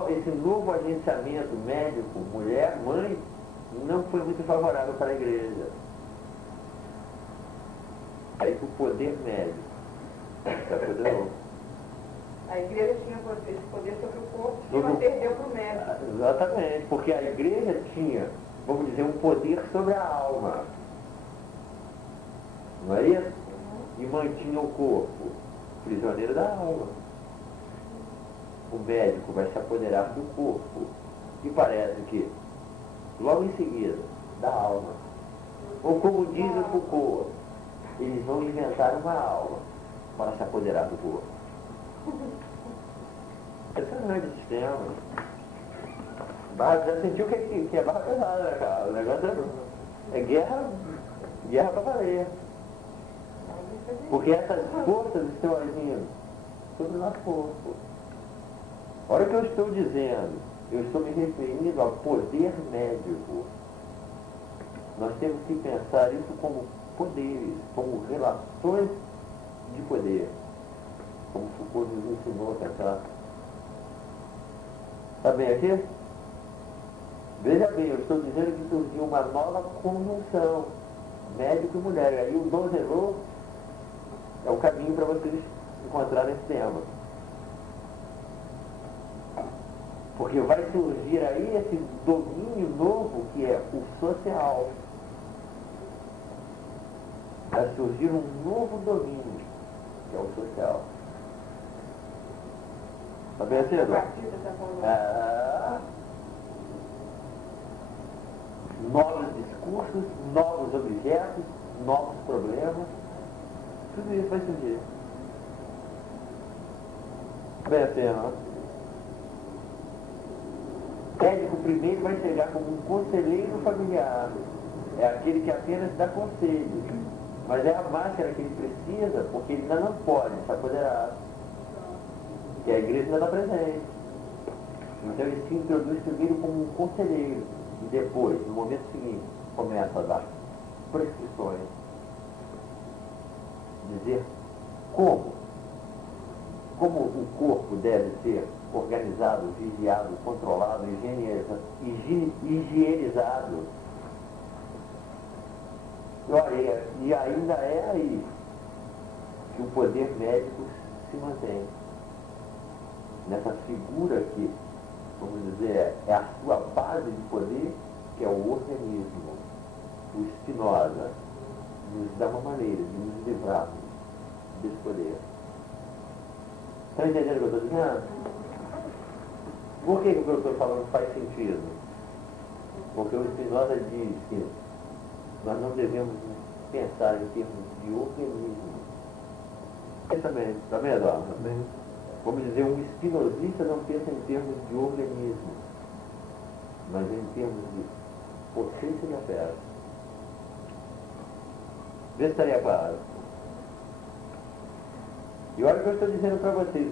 esse novo agenciamento médico, mulher, mãe, não foi muito favorável para a igreja. Aí o poder médico se apoderou. A igreja tinha esse poder sobre o corpo e Sobre ela o- perdeu para o médico. Exatamente, porque a igreja tinha, vamos dizer, um poder sobre a alma. Não é isso? E mantinha o corpo prisioneiro da alma. O médico vai se apoderar do corpo. E parece que, logo em seguida, da alma. Ou como diz o Foucault, eles vão inventar uma alma para se apoderar do corpo. Impressionante esse sistema. Já sentiu que é barra pesada, né, cara? O negócio é guerra para valer. Porque essas forças estão agindo sobre o nosso corpo. A hora que eu estou dizendo, eu estou me referindo ao poder médico. Nós temos que pensar isso como poderes, como relações de poder. Como Foucault nos ensinou a pensar. Está bem aqui? Veja bem, eu estou dizendo que surgiu uma nova conjunção, médico e mulher. E aí o Dom Zelot é o caminho para vocês encontrarem esse tema. Porque vai surgir aí esse domínio novo que é o social. Vai surgir um novo domínio, que é o social. Está bem assim, A Edu? partir dessa conversa. Novos discursos, novos objetos, novos problemas. Tudo isso vai surgir. Bem assim, ó. O médico primeiro vai chegar como um conselheiro familiar. É aquele que apenas dá conselho. Mas é a máscara que ele precisa, porque ele ainda não pode se apoderar. E a igreja ainda está presente. Então ele se introduz primeiro como um conselheiro. E depois, no momento seguinte, começa a dar prescrições. Dizer como o corpo deve ser organizado, vigiado, controlado, higienizado. E olha, e ainda é aí que o poder médico se mantém. Nessa figura que, vamos dizer, é a sua base de poder, que é o organismo. O Spinoza nos dá uma maneira de nos livrarmos desse poder. Estão entendendo o que eu estou dizendo? Por que o que eu estou falando faz sentido? Porque o Spinoza diz que nós não devemos pensar em termos de organismo. Pensamento, está vendo? Também. Vamos dizer, um espinosista não pensa em termos de organismo, mas em termos de potência de afeto. Vê se estaria claro. E olha o que eu estou dizendo para vocês,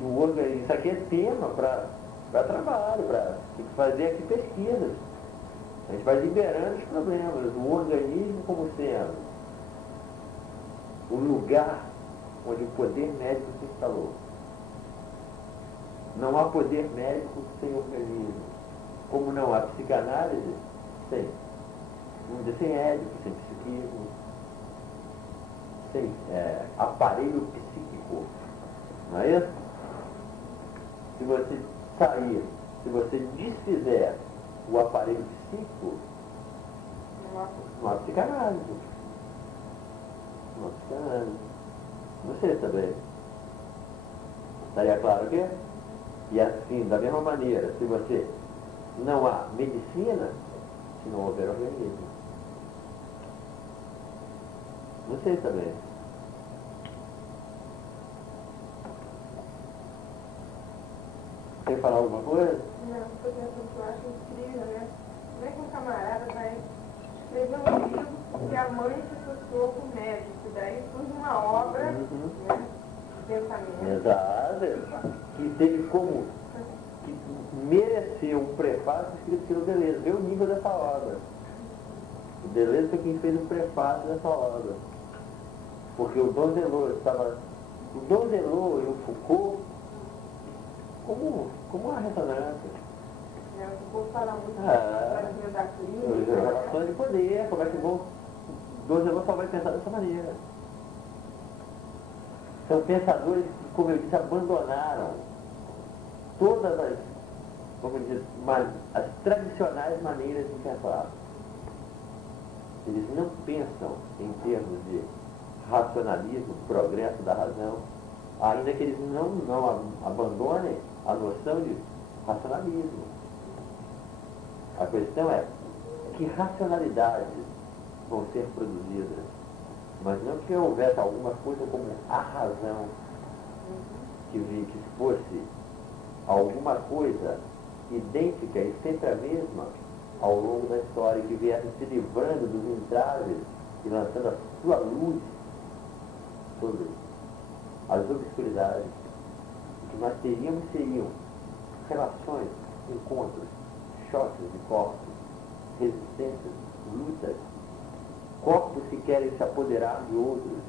isso aqui é tema para trabalho, para fazer aqui pesquisas. A gente vai liberando os problemas, o organismo como sendo o lugar onde o poder médico se instalou. Não há poder médico sem organismo. Como não há psicanálise sem, vamos dizer, sem ético, sem psiquismo, sem aparelho psíquico. Não é isso? Se você sair, se você desfizer o aparelho psíquico, não há psicanálise. Não há psicanálise. Não sei também. Estaria claro que? E assim, da mesma maneira, se você não há medicina, se não houver organismo. Não sei também. Quer falar alguma coisa? Não, estou pensando que eu acho incrível, né? Como é que um camarada vai escrever um livro que a mãe se associou com o médico? E daí surge uma obra, né, de pensamento. Exato. Que teve como, que mereceu um prefácio escrito pelo Deleuze. Vê o nível dessa obra. O Deleuze foi quem fez o prefácio dessa obra. Porque o Dom Deleuze estava... O Dom Deleuze e o Foucault como uma ressonância. O povo fala muito da clínica. Relações de poder, como é que vão... Dom Deleuze só vai pensar dessa maneira. São pensadores que, como eu disse, abandonaram todas as, vamos dizer, as tradicionais maneiras de pensar. Eles não pensam em termos de racionalismo, progresso da razão, ainda que eles não abandonem a noção de racionalismo. A questão é que racionalidades vão ser produzidas, mas não que houvesse alguma coisa como a razão, que fosse alguma coisa idêntica e sempre a mesma ao longo da história, que viesse se livrando dos entraves e lançando a sua luz sobre as obscuridades. O que nós teríamos seriam relações, encontros, choques de corpos, resistências, lutas, corpos que querem se apoderar de outros,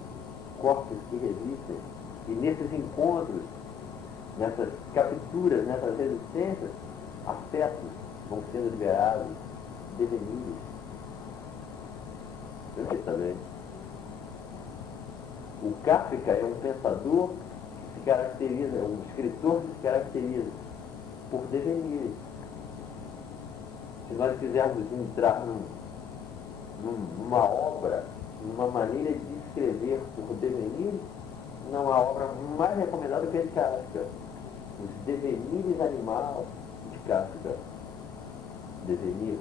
corpos que resistem, e nesses encontros, nessas capturas, nessas resistências, afetos vão sendo liberados, devenires. Você está vendo? O Kafka é um pensador que se caracteriza, é um escritor que se caracteriza por devenires. Se nós quisermos entrar numa obra, numa maneira de escrever por devenires, não há obra mais recomendada que a de Kafka. Os devenires animal de Kafka. Devenir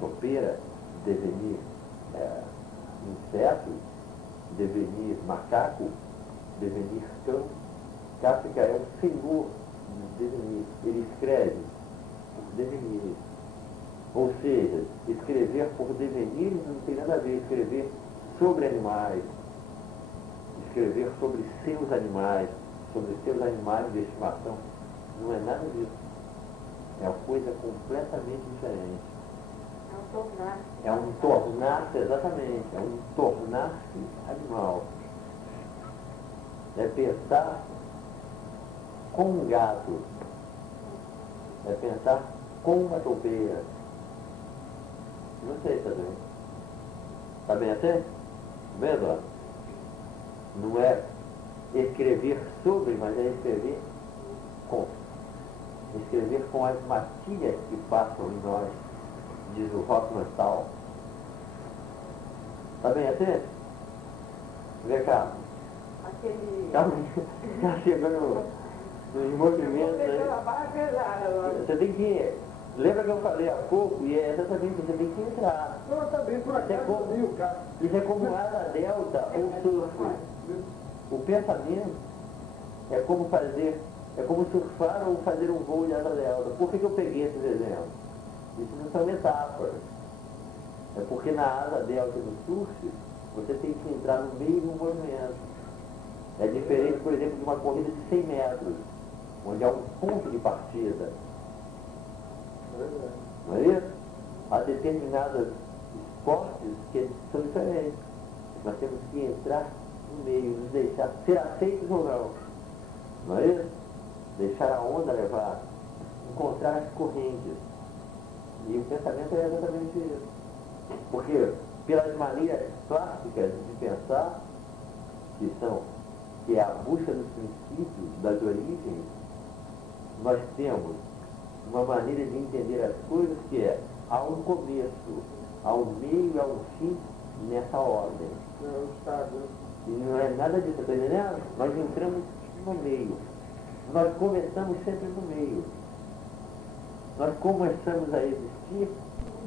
topeira, devenir inseto, devenir macaco, devenir cão. Kafka é o senhor dos devenires. Ele escreve por devenires. Ou seja, escrever por devenires não tem nada a ver escrever sobre animais, escrever sobre seus animais de estimação. Não é nada disso. É uma coisa completamente diferente. É um tornar-se. É um tornar-se, exatamente. É um tornar-se animal. É pensar com um gato. É pensar com uma toupeira. Não sei, tá bem? Tá bem até? Vendo, ó? Não é escrever sobre, mas é escrever com. Escrever com as matilhas que passam em nós, diz o Rockmantal. Tá bem até? Vem cá. Aquele... Tá chegando nos movimentos aí. Você tem que... Lembra que eu falei há pouco, e é exatamente, você tem que entrar. Não, tá bem, por acaso, isso é como asa delta ou surf. O pensamento é como surfar ou fazer um voo de asa delta. Por que eu peguei esses exemplos? Isso não são metáforas. É porque na asa delta do surf, você tem que entrar no meio do movimento. É diferente, por exemplo, de uma corrida de 100 metros, onde há um ponto de partida. Não é isso? Há determinados esportes que são diferentes. Nós temos que entrar no meio, nos deixar ser aceitos ou não. Não é isso? Deixar a onda levar, encontrar as correntes. E o pensamento é exatamente isso. Porque pelas maneiras clássicas de pensar, que é a busca dos princípios, das origens, nós temos uma maneira de entender as coisas que é, há um começo, há um meio e há um fim nessa ordem. E não é nada disso, está entendendo? Nós entramos no meio. Nós começamos sempre no meio. Nós começamos a existir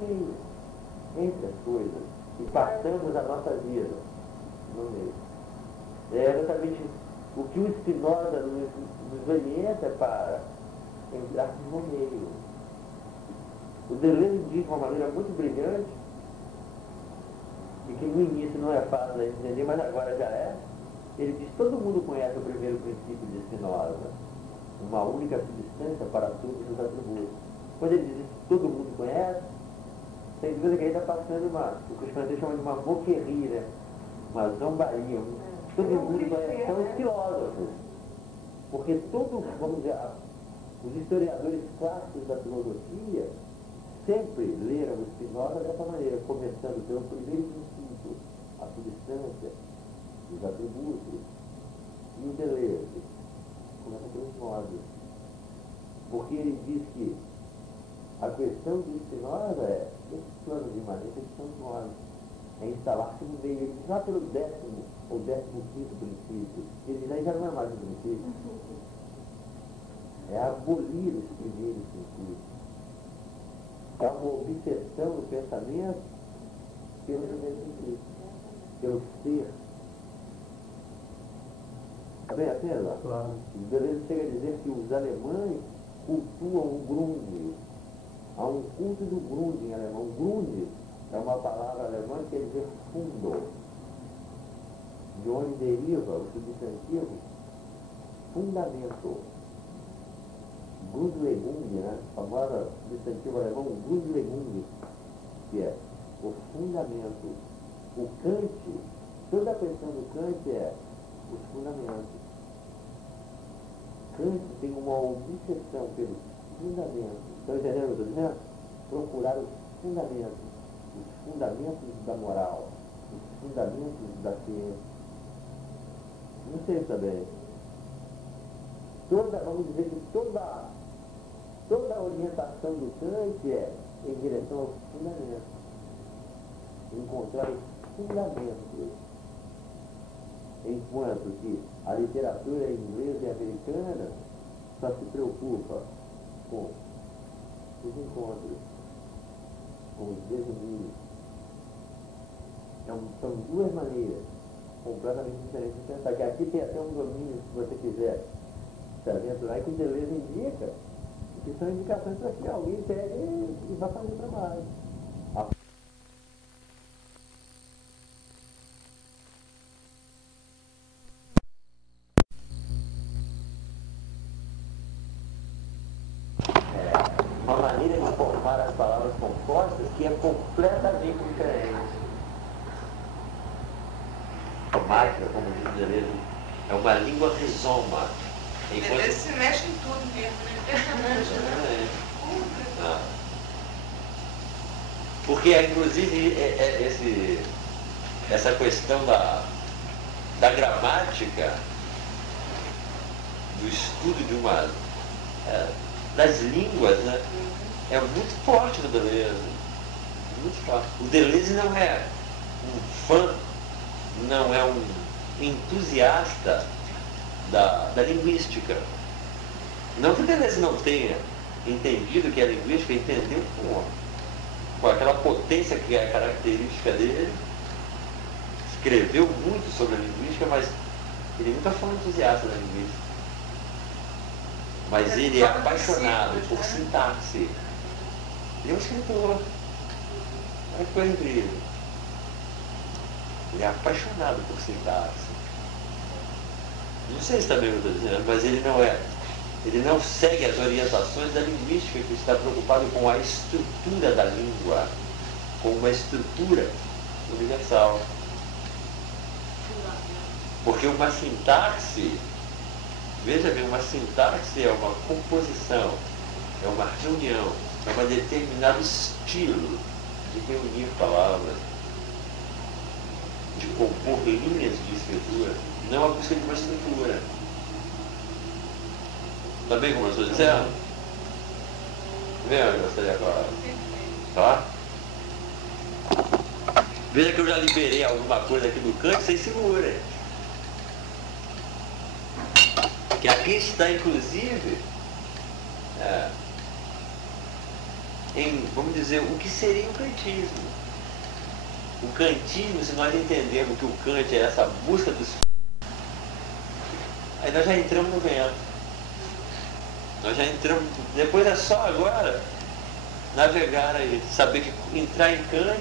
no meio, entre as coisas. E passamos a nossa vida no meio. É exatamente O que o Spinoza nos orienta para entrar no meio. O Deleuze diz de uma maneira muito brilhante, e que no início não é fácil de entender, mas agora já é. Ele diz: todo mundo conhece o primeiro princípio de Spinoza, uma única substância para todos os atributos. Quando ele diz isso, todo mundo conhece, sem dúvida que ele está passando o que os franceses chamam de uma moquerie, né? Uma zombaria. Todo mundo conhece, são os filósofos. Porque vamos dizer, os historiadores clássicos da filosofia sempre leram o Spinoza dessa maneira, começando pelo primeiro princípio, a substância, os atributos, e o Deleuze. Começa pelos modos. Porque ele diz que a questão do Spinoza é, esses planos de imanência são os modos. É instalar-se no meio. Ele diz lá pelo 10º ou 15º princípio. Ele diz, aí já não é mais um princípio. É abolir os primeiros princípios. É uma obsessão do pensamento pelo primeiro princípio, pelo ser. Está bem a pena? Claro. O Deleuze chega a dizer que os alemães cultuam o Grunde. Há um culto do Grunde em alemão. Grunde é uma palavra alemã que quer dizer fundo, de onde deriva o substantivo fundamento. Grundlegung, né? O famoso substantivo alemão, Grundlegung, que é o fundamento. O Kant, toda a questão do Kant é os fundamentos. Kant tem uma obsessão pelos fundamentos. Estão entendendo o que eu estou dizendo? Procurar os fundamentos da moral, os fundamentos da ciência. Não sei também. Vamos dizer que toda a orientação do Kant é em direção aos fundamentos. Encontrar os fundamentos. Enquanto que a literatura inglesa e americana só se preocupa com os encontros, com os desunidos. São duas maneiras completamente diferentes de pensar. Que aqui tem até um domínio, se você quiser se aventurar, que o Deleuze indica, que são indicações para que alguém pegue e vá fazer trabalho. Uma maneira de formar as palavras compostas que é completamente diferente. A máquina, como diz o Deleuze, é uma língua rizoma. Deleuze se mexe em tudo mesmo, né? Impressionante, né? Porque, inclusive, essa questão da gramática, do estudo de das línguas, né, é muito forte no Deleuze. Muito forte. O Deleuze não é um fã, não é um entusiasta da linguística. Não que o Deleuze não tenha entendido que a linguística entendeu com aquela potência que é a característica dele, escreveu muito sobre a linguística, mas ele nunca foi um entusiasta da linguística. Mas ele é apaixonado por sintaxe. Ele é um escritor. É uma coisa incrível. Ele é apaixonado por sintaxe. Não sei se também eu estou dizendo, mas ele não segue as orientações da linguística, que está preocupado com a estrutura da língua, com uma estrutura universal. Porque uma sintaxe, veja bem, uma sintaxe é uma composição, é uma reunião, é um determinado estilo de reunir palavras, de compor linhas de escritura, não a busca de uma estrutura. Está bem como eu estou dizendo? Vem, eu gostaria agora. Tá? Veja que eu já liberei alguma coisa aqui do Kant, vocês segurem. Que aqui está, inclusive, vamos dizer, o que seria o kantismo. O kantismo, se nós entendermos que o Kant é essa busca dos Aí nós já entramos no vento. Nós já entramos, depois é só agora navegar aí, saber que entrar em Kant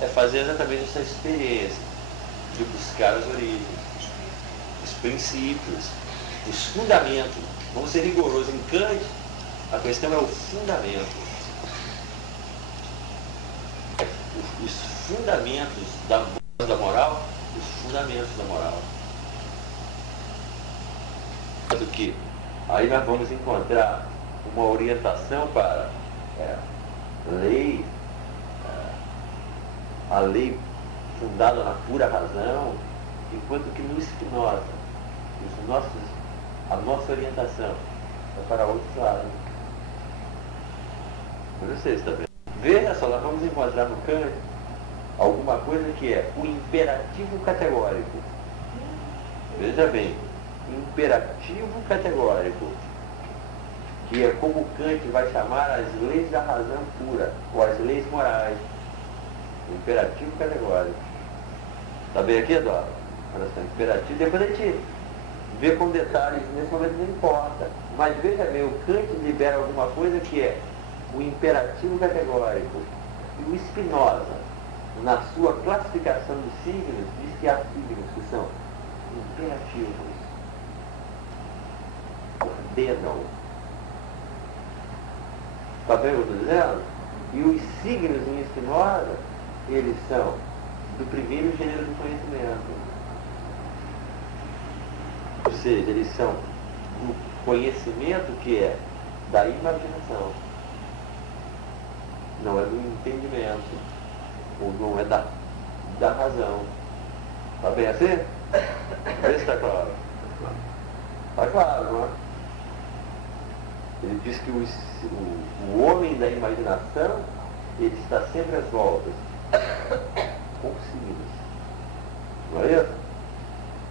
é fazer exatamente essa experiência de buscar as origens, os princípios, os fundamentos. Vamos ser rigorosos em Kant, a questão é o fundamento. Os fundamentos da moral, os fundamentos da moral. Do que aí nós vamos encontrar uma orientação para lei, a lei fundada na pura razão, enquanto que no Spinoza, a nossa orientação é para outros lados. Não sei se está vendo. Veja só, nós vamos encontrar no Kant alguma coisa que é o imperativo categórico. Veja bem, imperativo categórico, que é como Kant vai chamar as leis da razão pura, ou as leis morais. Imperativo categórico. Está bem aqui, Eduardo? Olha só, imperativo. Depois a gente vê com detalhes, nesse momento não importa. Mas veja bem, o Kant libera alguma coisa que é o imperativo categórico. E o Spinoza, na sua classificação de signos, diz que há signos que são imperativos, ordenam. Está bem o que eu estou dizendo? E os signos em Spinoza, eles são do primeiro gênero de conhecimento. Ou seja, eles são do conhecimento que é da imaginação. Não é do entendimento. Ou não é da razão. Está bem assim? Vê se está claro. Está claro, não é? Ele diz que o homem da imaginação, ele está sempre às voltas com signos. Não é isso?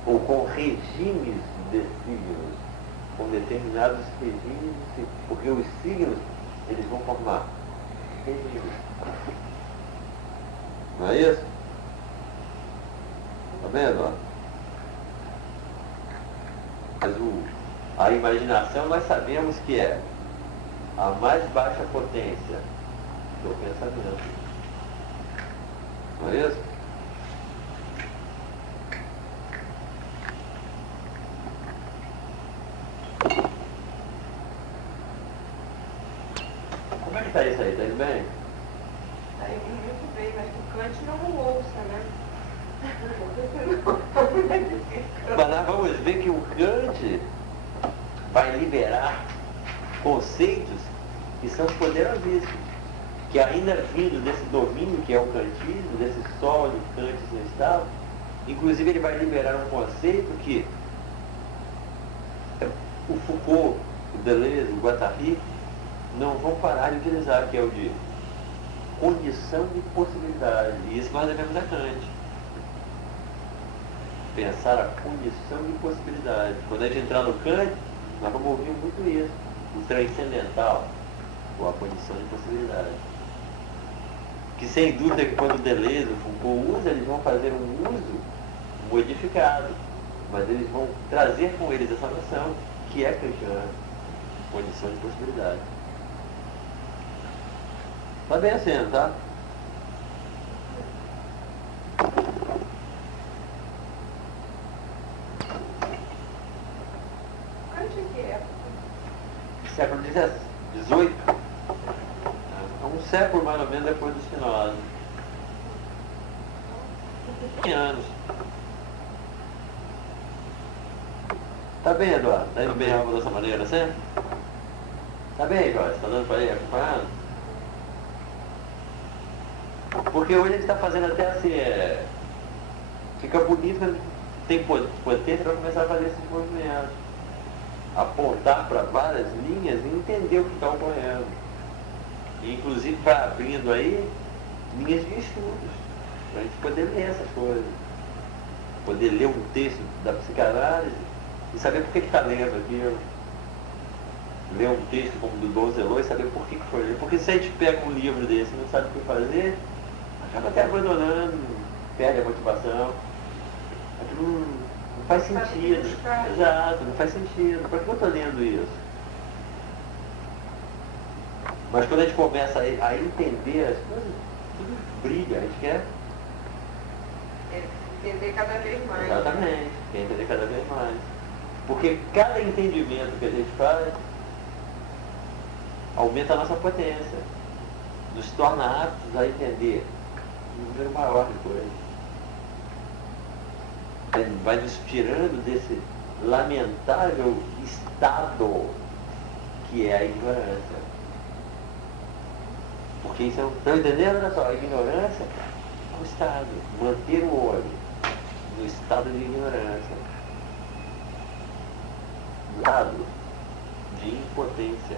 Ou com regimes de signos. Com determinados regimes de signos. Porque os signos, eles vão formar regimes. Não é isso? Está vendo? Ó? Mas a imaginação nós sabemos que é a mais baixa potência do pensamento. Não é isso? Como é que está isso aí? Está indo bem? Está indo muito bem, mas que o Kant não o ouça, né? Mas nós vamos ver que o Kant vai liberar conceitos que são poderosíssimos, que ainda vindo desse domínio que é o kantismo, desse solo de Kant no Estado, inclusive ele vai liberar um conceito que o Foucault, o Deleuze, o Guattari não vão parar de utilizar, que é o de condição de possibilidade. E isso nós devemos a Kant. Pensar a condição de possibilidade. Quando a gente entrar no Kant, nós vamos ouvir muito isso. O transcendental, ou a condição de possibilidade. Que sem dúvida que quando o Deleuze, o Foucault usa, eles vão fazer um uso modificado. Mas eles vão trazer com eles essa noção que é kantiana. Condição de possibilidade. Está bem assim, tá? Kant que é? Século XVIII. Um século mais ou menos depois do Spinoza. 100 anos. Tá bem, Eduardo? Tá indo bem algo dessa maneira, certo? Tá bem, Jorge? Tá dando para ir acompanhando? Porque hoje a gente está fazendo até assim, fica bonito quando tem potência para começar a fazer esses movimentos. Apontar para várias linhas e entender o que está ocorrendo. E, inclusive vai abrindo aí linhas de estudos, para a gente poder ler essas coisas. Poder ler um texto da psicanálise e saber por que está lendo aquilo. Ler um texto como do Dom Zelot e saber por que foi ler. Porque se a gente pega um livro desse e não sabe o que fazer, acaba até abandonando, perde a motivação. Aquilo Não faz Sabe sentido. buscar. Exato, não faz sentido. Para que eu estou lendo isso? Mas quando a gente começa a entender as coisas, tudo brilha. A gente quer Entender cada vez mais. exatamente, quer entender cada vez mais. Porque cada entendimento que a gente faz aumenta a nossa potência, nos torna aptos a entender um número maior de coisas. Vai nos tirando desse lamentável estado que é a ignorância. Porque isso estão entendendo? Olha só, a ignorância é um estado, manter o homem no estado de ignorância, estado de impotência.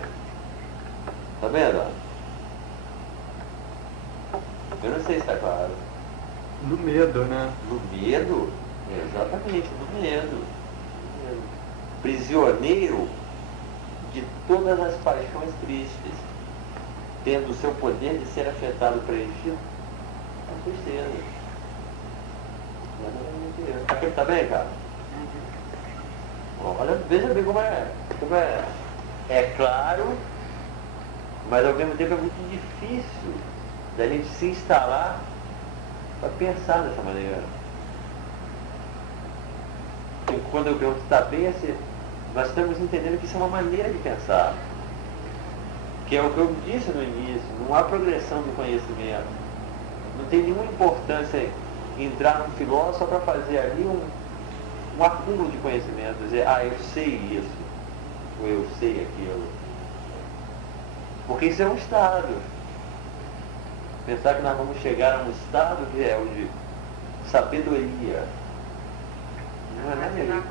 Tá vendo? Eu não sei se está claro. No medo, né? No medo? Exatamente, no medo. Prisioneiro de todas as paixões tristes, tendo o seu poder de ser afetado, preenchido, a tristeza. Aqui tá bem, cara? Olha, veja bem como é. É claro, mas ao mesmo tempo é muito difícil da gente se instalar para pensar dessa maneira. E quando eu pergunto, está bem, nós estamos entendendo que isso é uma maneira de pensar. Que é o que eu disse no início, não há progressão do conhecimento. Não tem nenhuma importância entrar num filósofo só para fazer ali um acúmulo de conhecimento, dizer, eu sei isso, ou eu sei aquilo. Porque isso é um estado. Pensar que nós vamos chegar a um estado que é o de sabedoria. Não é nada disso.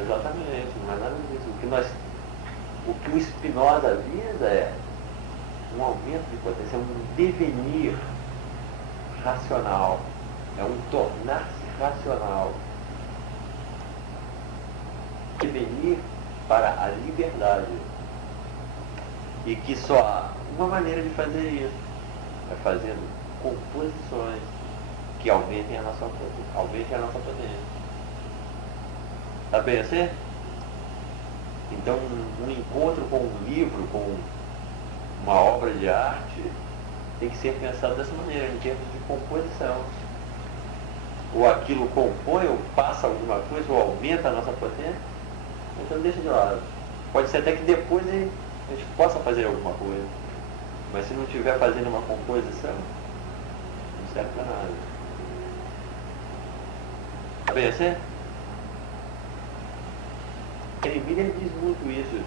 Exatamente, não é nada disso. O que o Spinoza avisa é um aumento de potência, é um devenir racional, é um tornar-se racional. Devenir para a liberdade. E que só há uma maneira de fazer isso, é fazendo composições que aumentem a nossa potência. Tá bem assim? Então, um encontro com um livro, com uma obra de arte, tem que ser pensado dessa maneira, em termos de composição. Ou aquilo compõe, ou passa alguma coisa, ou aumenta a nossa potência, então deixa de lado. Pode ser até que depois a gente possa fazer alguma coisa, mas se não estiver fazendo uma composição, não serve para nada. Tá bem assim? Ele diz muito isso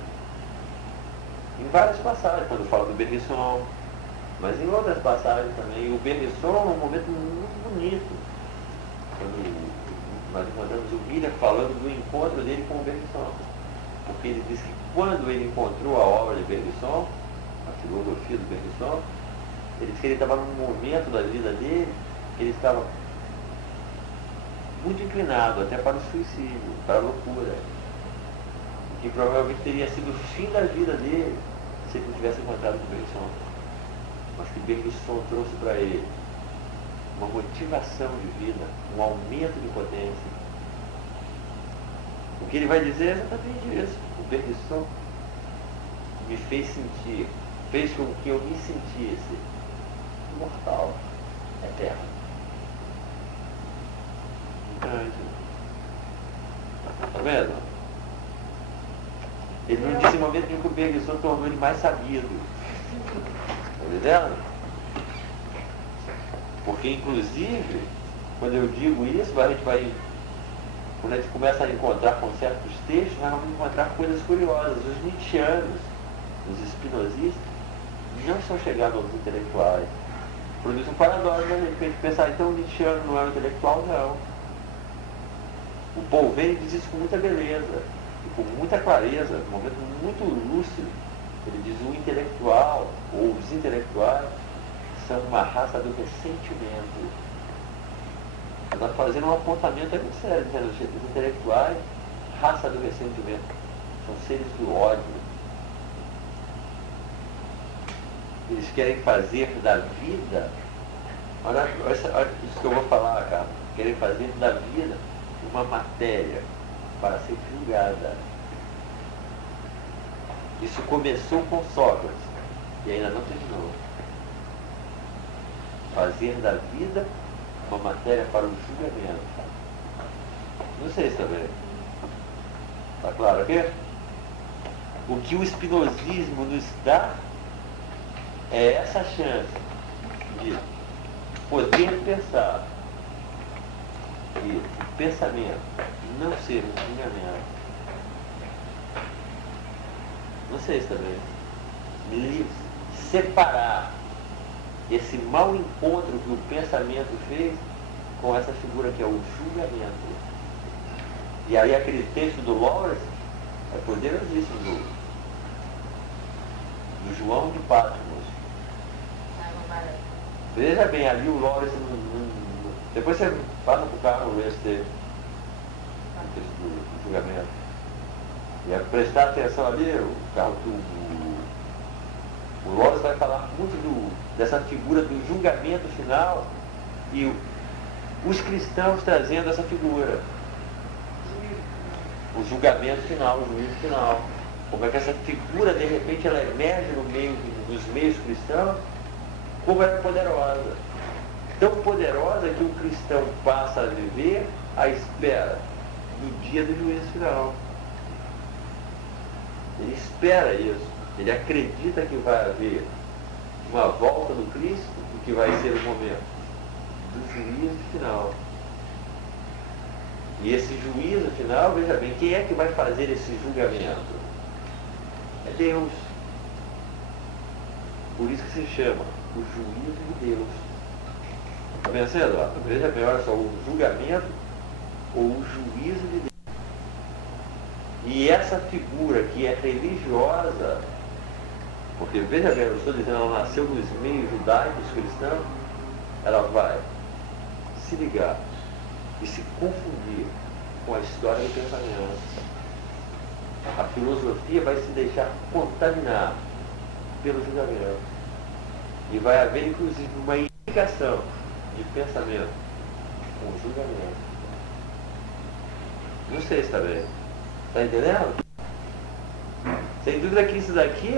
em várias passagens, quando fala do Bergson, mas em outras passagens também. O Bergson é um momento muito bonito, quando nós encontramos o Miller falando do encontro dele com o Bergson, porque ele diz que quando ele encontrou a obra de Bergson, a filosofia do Bergson, ele disse que ele estava num momento da vida dele que ele estava muito inclinado até para o suicídio, para a loucura, que provavelmente teria sido o fim da vida dele se ele não tivesse encontrado com Bergson. Mas que Bergson trouxe para ele uma motivação de vida, um aumento de potência. O que ele vai dizer é exatamente isso. O Bergson me fez com que eu me sentisse imortal, eterno. Tá vendo? Ele não disse em momento em que o Bergson tornou ele mais sabido. Tá entendendo? Porque, inclusive, quando eu digo isso, quando a gente começa a encontrar com certos textos, nós vamos encontrar coisas curiosas. Os nietzschianos, os espinosistas, não são chegados aos intelectuais. Produz um paradoxo, né? A gente pensar, então o nietzschiano não é um intelectual? Não. O Bouvet diz isso com muita beleza, e com muita clareza, num momento muito lúcido. Ele diz o intelectual, ou os intelectuais, são uma raça do ressentimento. Ele está fazendo um apontamento aí muito sério, dizendo que os intelectuais, raça do ressentimento, são seres do ódio. Eles querem fazer da vida, olha isso que eu vou falar, cara, querem fazer da vida uma matéria para ser julgada. Isso começou com Sócrates e ainda não terminou. Fazer da vida uma matéria para o julgamento. Não sei se está bem. Está claro aqui? O que o espinosismo nos dá é essa chance de poder pensar e o pensamento não ser um julgamento. Não sei se também. Separar esse mau encontro que o pensamento fez com essa figura que é o julgamento. E aí aquele texto do Lawrence é poderosíssimo do João de Patmos. Veja bem, ali o Lawrence depois você passa para o carro ver esse texto do julgamento. E é prestar atenção ali, o carro o Lawrence vai falar muito dessa figura do julgamento final e os cristãos trazendo essa figura. O julgamento final, o juízo final. Como é que essa figura, de repente, ela emerge nos meios cristãos, como é poderosa. Tão poderosa que o cristão passa a viver à espera do dia do juízo final. Ele espera isso. Ele acredita que vai haver uma volta do Cristo e que vai ser o momento do juízo final. E esse juízo final, veja bem, quem é que vai fazer esse julgamento? É Deus. Por isso que se chama o juízo de Deus. Está vencendo? Veja bem, olha só, o julgamento ou o juízo de Deus. E essa figura que é religiosa, porque veja bem, eu estou dizendo, ela nasceu nos meios judaicos cristãos, ela vai se ligar e se confundir com a história do pensamento. A filosofia vai se deixar contaminar pelo julgamento. E vai haver, inclusive, uma ligação de pensamento com o julgamento. Não sei se está bem. Está entendendo? Sem dúvida que isso daqui,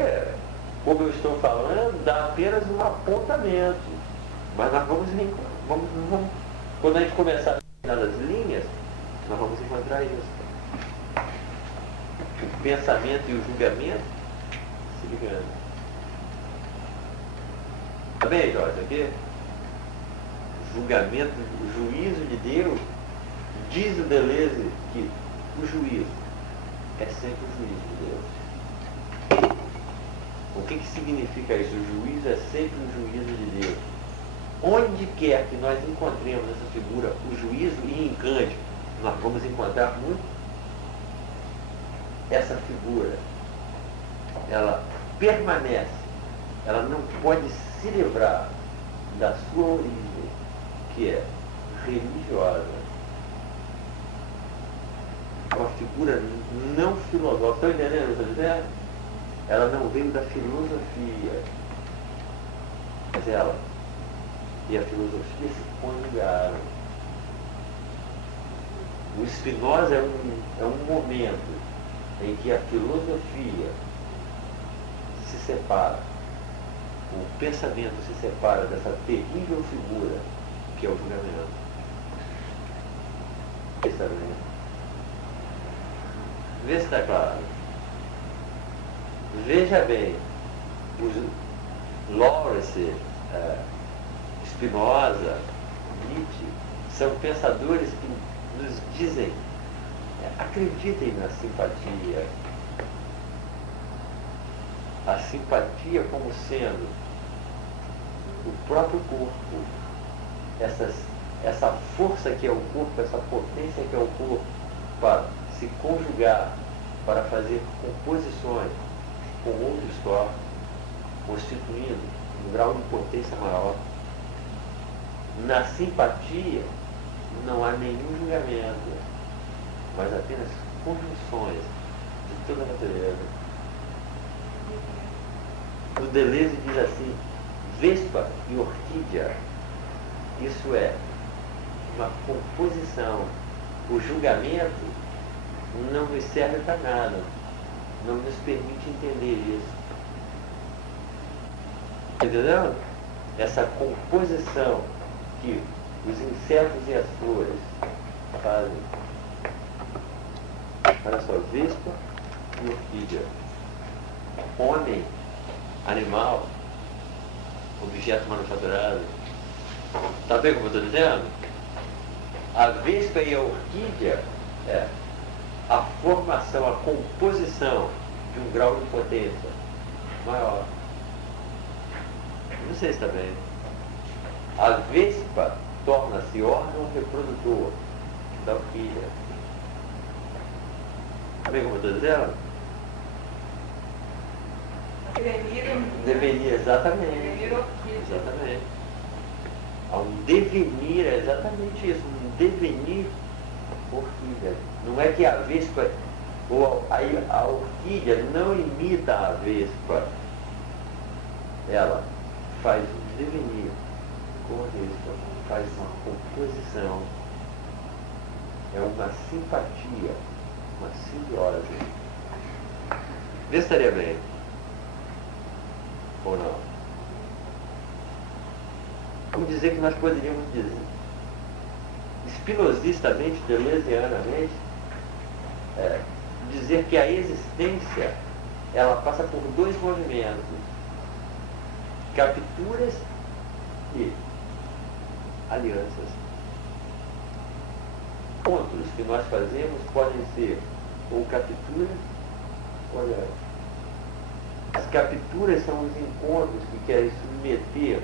como eu estou falando, dá apenas um apontamento. Mas nós vamos quando a gente começar nas linhas, nós vamos encontrar isso. O pensamento e o julgamento se ligando. Tá bem, Jorge, aqui? Julgamento, o juízo de Deus, diz o Deleuze que o juízo é sempre o juízo de Deus. O que significa isso? O juízo é sempre o juízo de Deus. Onde quer que nós encontremos essa figura, o juízo, e em Kant, nós vamos encontrar muito essa figura. Ela permanece, ela não pode se livrar da sua origem, que é religiosa. Uma figura não filosófica. Estão entendendo o que eu estou dizendo? Ela não veio da filosofia, mas ela e a filosofia se conjugaram. O Spinoza é um momento em que a filosofia se separa, o pensamento se separa dessa terrível figura que é o julgamento. Está bem? Vê se está claro. Veja bem, os Lawrence, Spinoza, Nietzsche, são pensadores que nos dizem, acreditem na simpatia. A simpatia como sendo o próprio corpo, essa força que é o corpo, essa potência que é o corpo, para se conjugar, para fazer composições com outros corpos, constituindo um grau de potência maior. Na simpatia não há nenhum julgamento, mas apenas conjunções de toda a natureza. O Deleuze diz assim, Vespa e Orquídea, isso é uma composição. O julgamento não nos serve para nada, não nos permite entender isso. Entendeu? Essa composição que os insetos e as flores fazem. Olha só, vespa e orquídea. Homem, animal, objeto manufaturado. Tá vendo como eu estou dizendo? A vespa e a orquídea é a formação, a composição de um grau de potência maior. Não sei se está bem. A vespa torna-se órgão reprodutor da orquídea. Está bem como eu estou dizendo? Devenir, exatamente. Devenir orquídea. Exatamente. Há um devenir, é exatamente isso, um devenir orquídea. Não é que a vespa, ou a orquídea não imita a vespa. Ela faz um devenir com a vespa, faz uma composição. É uma simpatia, uma simbiose. Vê se estaria bem. Ou não? Vamos dizer que nós poderíamos dizer, spinozistamente, deleuzianamente, dizer que a existência, ela passa por dois movimentos: capturas e alianças. Encontros que nós fazemos podem ser ou captura ou aliança. As capturas são os encontros que querem submeter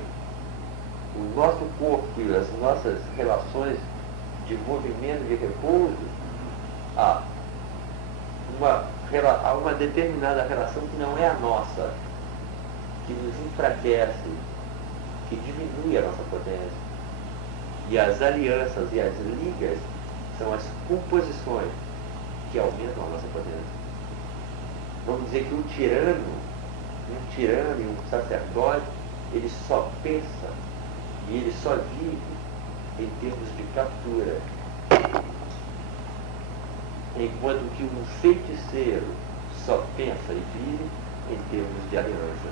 o nosso corpo e as nossas relações de movimento, de repouso, a uma determinada relação que não é a nossa, que nos enfraquece, que diminui a nossa potência. E as alianças e as ligas são as composições que aumentam a nossa potência. Vamos dizer que um tirano e um sacerdote, ele só pensa e ele só vive em termos de captura. Enquanto que um feiticeiro só pensa e vive em termos de aliança.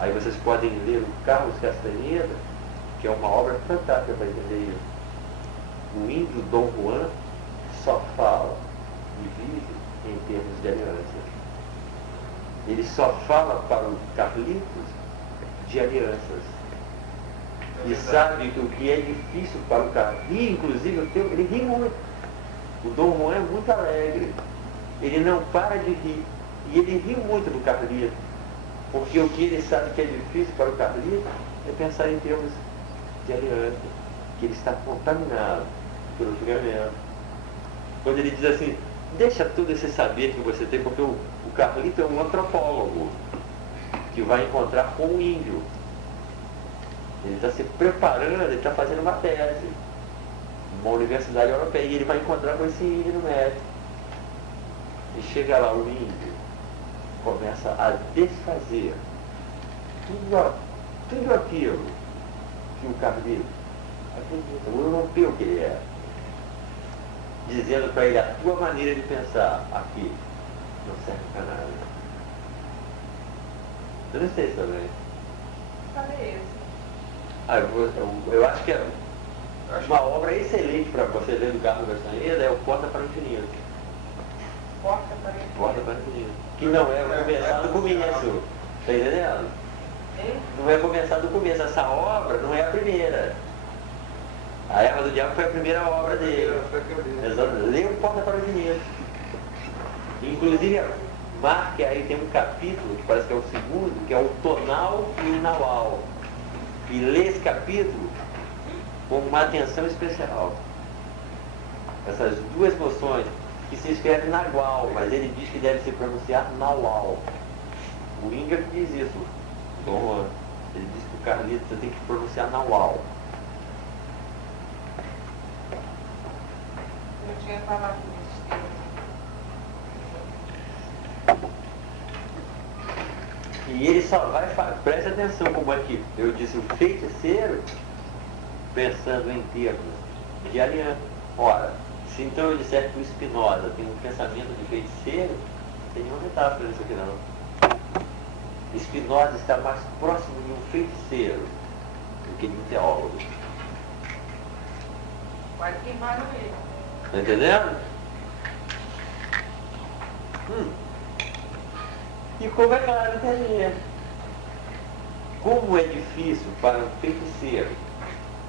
Aí vocês podem ler o Carlos Castaneda, que é uma obra fantástica para entender isso. O índio Dom Juan só fala e vive em termos de aliança. Ele só fala para o Carlitos de alianças. E sabe que o que é difícil para o Carlitos, e inclusive ele ri muito. O Dom Juan é muito alegre. Ele não para de rir. E ele ri muito do Carlitos. Porque o que ele sabe que é difícil para o Carlitos é pensar em termos de aliança. Que ele está contaminado pelo julgamento. Quando ele diz assim, deixa todo esse saber que você tem, porque o Carlito é um antropólogo que vai encontrar com o índio. Ele está se preparando, ele está fazendo uma tese numa universidade europeia, e ele vai encontrar com esse índio no México. E chega lá o índio, começa a desfazer tudo aquilo que o Carlito acredita, o europeu que ele é, dizendo para ele, a tua maneira de pensar aqui não serve para nada. Eu não sei se também. Cadê esse? Eu acho que é uma obra excelente para você ler do Carlos Castaneda, é o Porta para o Infinito. Porta para o Porta para o Infinito. Que não é começar do começo. Está entendendo? Hein? Não é começar do começo. Essa obra não é a primeira. A Erva do Diabo foi a primeira obra dele. Lê o Porta para o Infinito. Inclusive, marque aí, tem um capítulo, que parece que é o segundo, que é o tonal e o naual. E lê esse capítulo com uma atenção especial. Essas duas noções, que se escreve nagual, mas ele diz que deve se pronunciar naual. O índio que diz isso. Bom, ele diz que o Carlito você tem que pronunciar naual. Eu tinha falado isso. E ele só vai, preste atenção como é que eu disse, o feiticeiro, pensando em termos de aliança. Ora, Se então eu disser que o Spinoza tem um pensamento de feiticeiro, não tem nenhuma metáfora nisso aqui não. Spinoza está mais próximo de um feiticeiro do que de um teólogo. Quase queimaram ele. Está entendendo? E como é claro entender? Como é difícil para um feiticeiro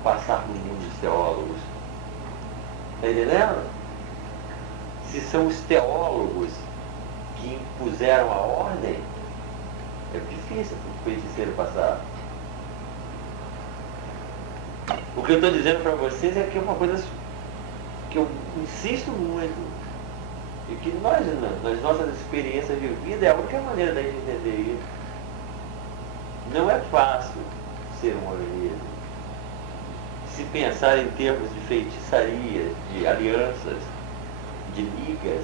passar no mundo dos teólogos? Está entendendo? Se são os teólogos que impuseram a ordem, é difícil para o feiticeiro passar. O que eu estou dizendo para vocês é que é uma coisa que eu insisto muito. E que nós, nas nossas experiências de vida, é a única maneira da gente entender isso. Não é fácil ser um homem livre. Se pensar em termos de feitiçaria, de alianças, de ligas,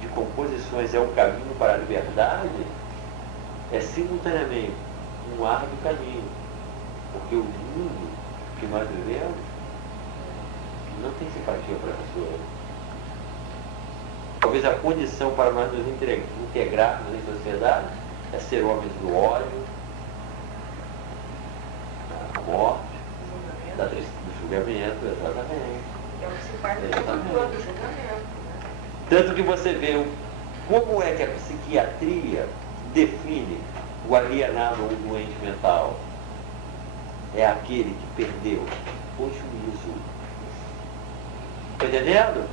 de composições é um caminho para a liberdade, é simultaneamente um árduo caminho. Porque o mundo que nós vivemos não tem simpatia para as pessoas. Talvez a condição para nós nos integrarmos em sociedade é ser homens do ódio, da morte, do julgamento, exatamente. É o que se faz no todo do julgamento. Tanto que você vê como é que a psiquiatria define o alienado ou o doente mental. É aquele que perdeu o juízo. Está entendendo?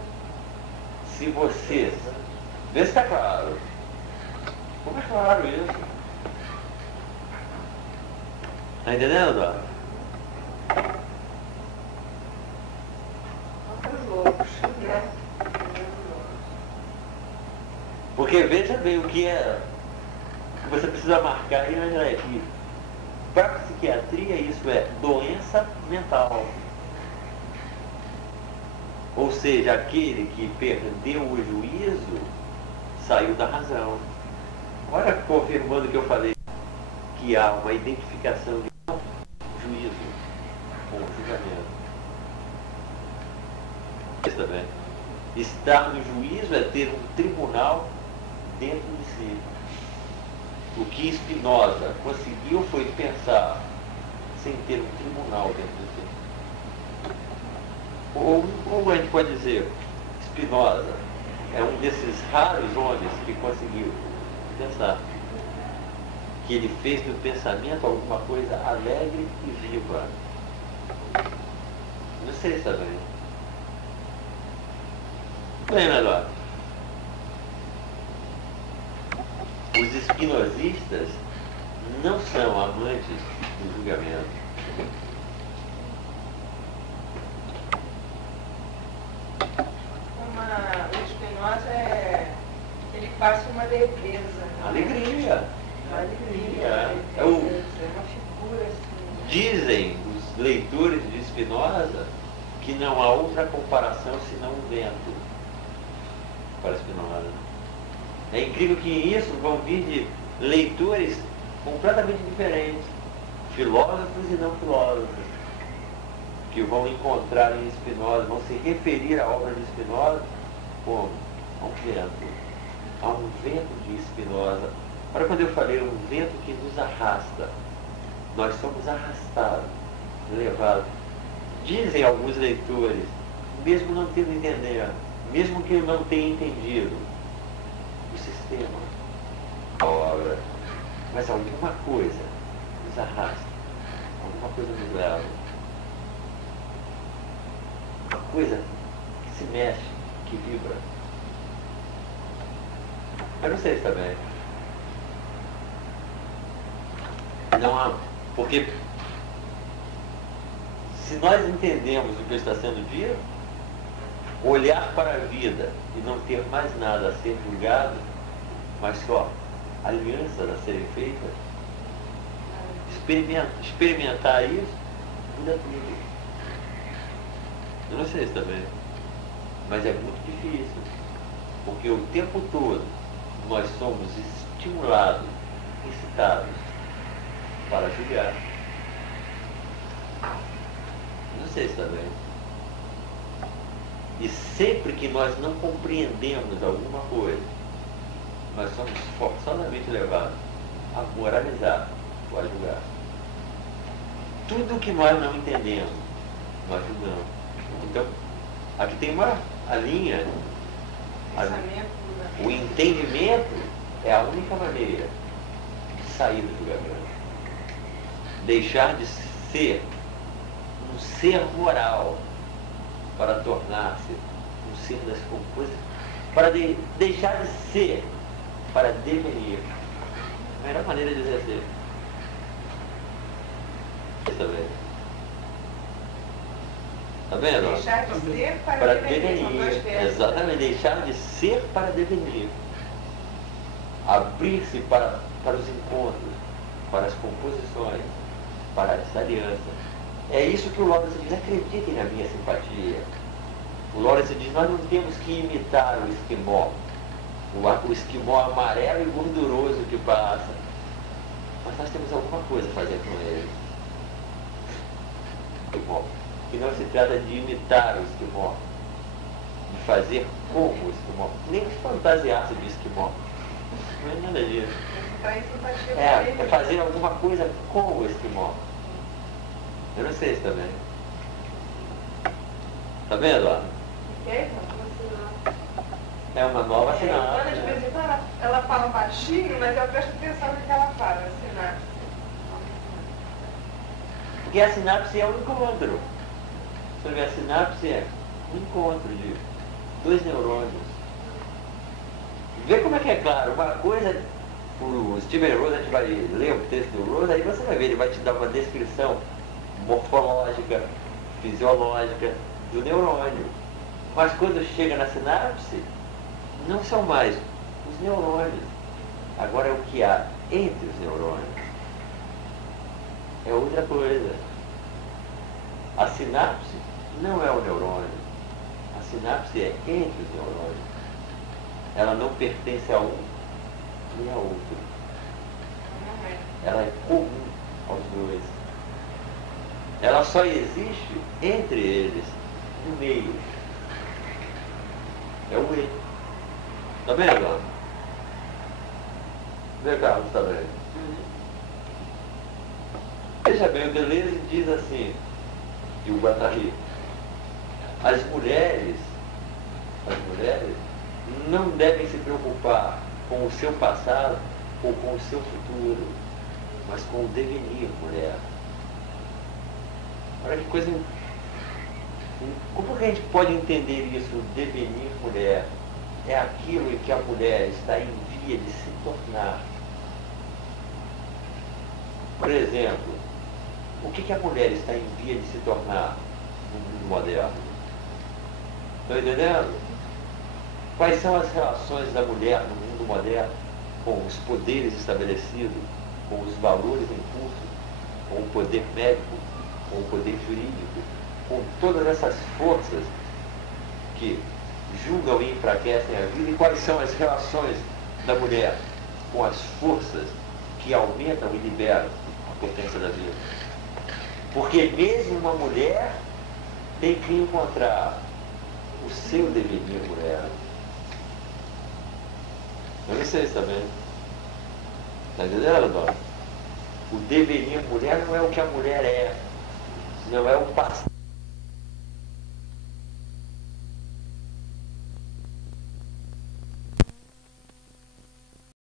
Se você... Vê se está claro. Como é claro isso? Está entendendo, Eduardo? Os loucos, né? Porque veja bem o que é que você precisa marcar aí na diretiva. Para a psiquiatria isso é doença mental. Ou seja, aquele que perdeu o juízo saiu da razão. Olha, confirmando o que eu falei, que há uma identificação de juízo com o julgamento. Isso também. Estar no juízo é ter um tribunal dentro de si. O que Spinoza conseguiu foi pensar sem ter um tribunal dentro de si. Ou a gente pode dizer, Spinoza é um desses raros homens que conseguiu pensar que ele fez do pensamento alguma coisa alegre e viva. Não sei se também. Bem, melhor. Os espinosistas não são amantes do julgamento. O Spinoza ele passa uma leveza. Alegria. Uma alegria. É uma figura assim. Dizem os leitores de Spinoza que não há outra comparação senão o vento para Spinoza. É incrível que isso vão vir de leitores completamente diferentes, filósofos e não filósofos, que vão encontrar em Spinoza, vão se referir à obra de Spinoza como a um vento. Há um vento de Spinoza. Olha quando eu falei, um vento que nos arrasta. Nós somos arrastados, levados. Dizem alguns leitores, mesmo não tendo entendido, mesmo que não tenha entendido o sistema, a obra, mas alguma coisa nos arrasta, alguma coisa nos leva. Uma coisa que se mexe, que vibra. Eu não sei se está bem. Não há, porque se nós entendemos o que está sendo dito, olhar para a vida e não ter mais nada a ser julgado, mas só alianças a serem feitas, experimentar isso, muda tudo. Eu não sei se está bem, mas é muito difícil, porque o tempo todo nós somos estimulados, incitados para julgar. Não sei se está bem. E sempre que nós não compreendemos alguma coisa, nós somos forçosamente levados a moralizar ou a julgar. Tudo que nós não entendemos, nós julgamos. Então, aqui tem a linha. O entendimento é a única maneira de sair do julgamento. Deixar de ser um ser moral para tornar-se um ser das coisas, para deixar de ser para devenir. A melhor maneira de exercer. Está vendo? Está vendo? Deixar de ser Para devenir. São dois devenir. verbos. Exatamente, deixar de ser para devenir. Abrir-se para os encontros, para as composições, para essa aliança. É isso que o Lawrence diz, acreditem na minha simpatia. O Lawrence diz, nós não temos que imitar o esquimó. O esquimó amarelo e gorduroso que passa. Mas nós temos alguma coisa a fazer com ele. Esquimó. Que não se trata de imitar o esquimó, de fazer como o esquimó, nem de fantasiar-se de esquimó. Não é nada disso. Então, isso tá chegando É fazer alguma coisa como o esquimó. Eu não sei se tá vendo. Tá vendo, ó? É uma nova Ana, de sinapse. vez em quando, ela fala baixinho, mas eu presto atenção no que ela fala, sinapse. Porque a sinapse é um encontro. Você vê, a sinapse é um encontro de dois neurônios. Vê como é que é claro. Uma coisa, o Steven Rose, a gente vai ler o texto do Rose, aí você vai ver, ele vai te dar uma descrição morfológica, fisiológica do neurônio. Mas quando chega na sinapse, não são mais os neurônios. Agora é o que há entre os neurônios. É outra coisa. A sinapse não é o neurônio. A sinapse é entre os neurônios. Ela não pertence a um nem a outro. Ela é comum aos dois. Ela só existe entre eles, no meio. É o ele. Tá vendo? Vê, Carlos, tá vendo? Veja bem, o Deleuze diz assim, e o Guattari, as mulheres não devem se preocupar com o seu passado ou com o seu futuro, mas com o devenir mulher. Olha que coisa. Como que a gente pode entender isso, o devenir mulher? É aquilo em que a mulher está em via de se tornar. Por exemplo, o que a mulher está em via de se tornar no mundo moderno? Estão entendendo? Quais são as relações da mulher no mundo moderno com os poderes estabelecidos, com os valores em curso, com o poder médico, com o poder jurídico, com todas essas forças que julgam e enfraquecem a vida? E quais são as relações da mulher com as forças que aumentam e liberam a potência da vida? Porque mesmo uma mulher tem que encontrar o seu devenir mulher. Eu não sei se está vendo. Está entendendo, dona? O devenir mulher não é o que a mulher é. Não é o passado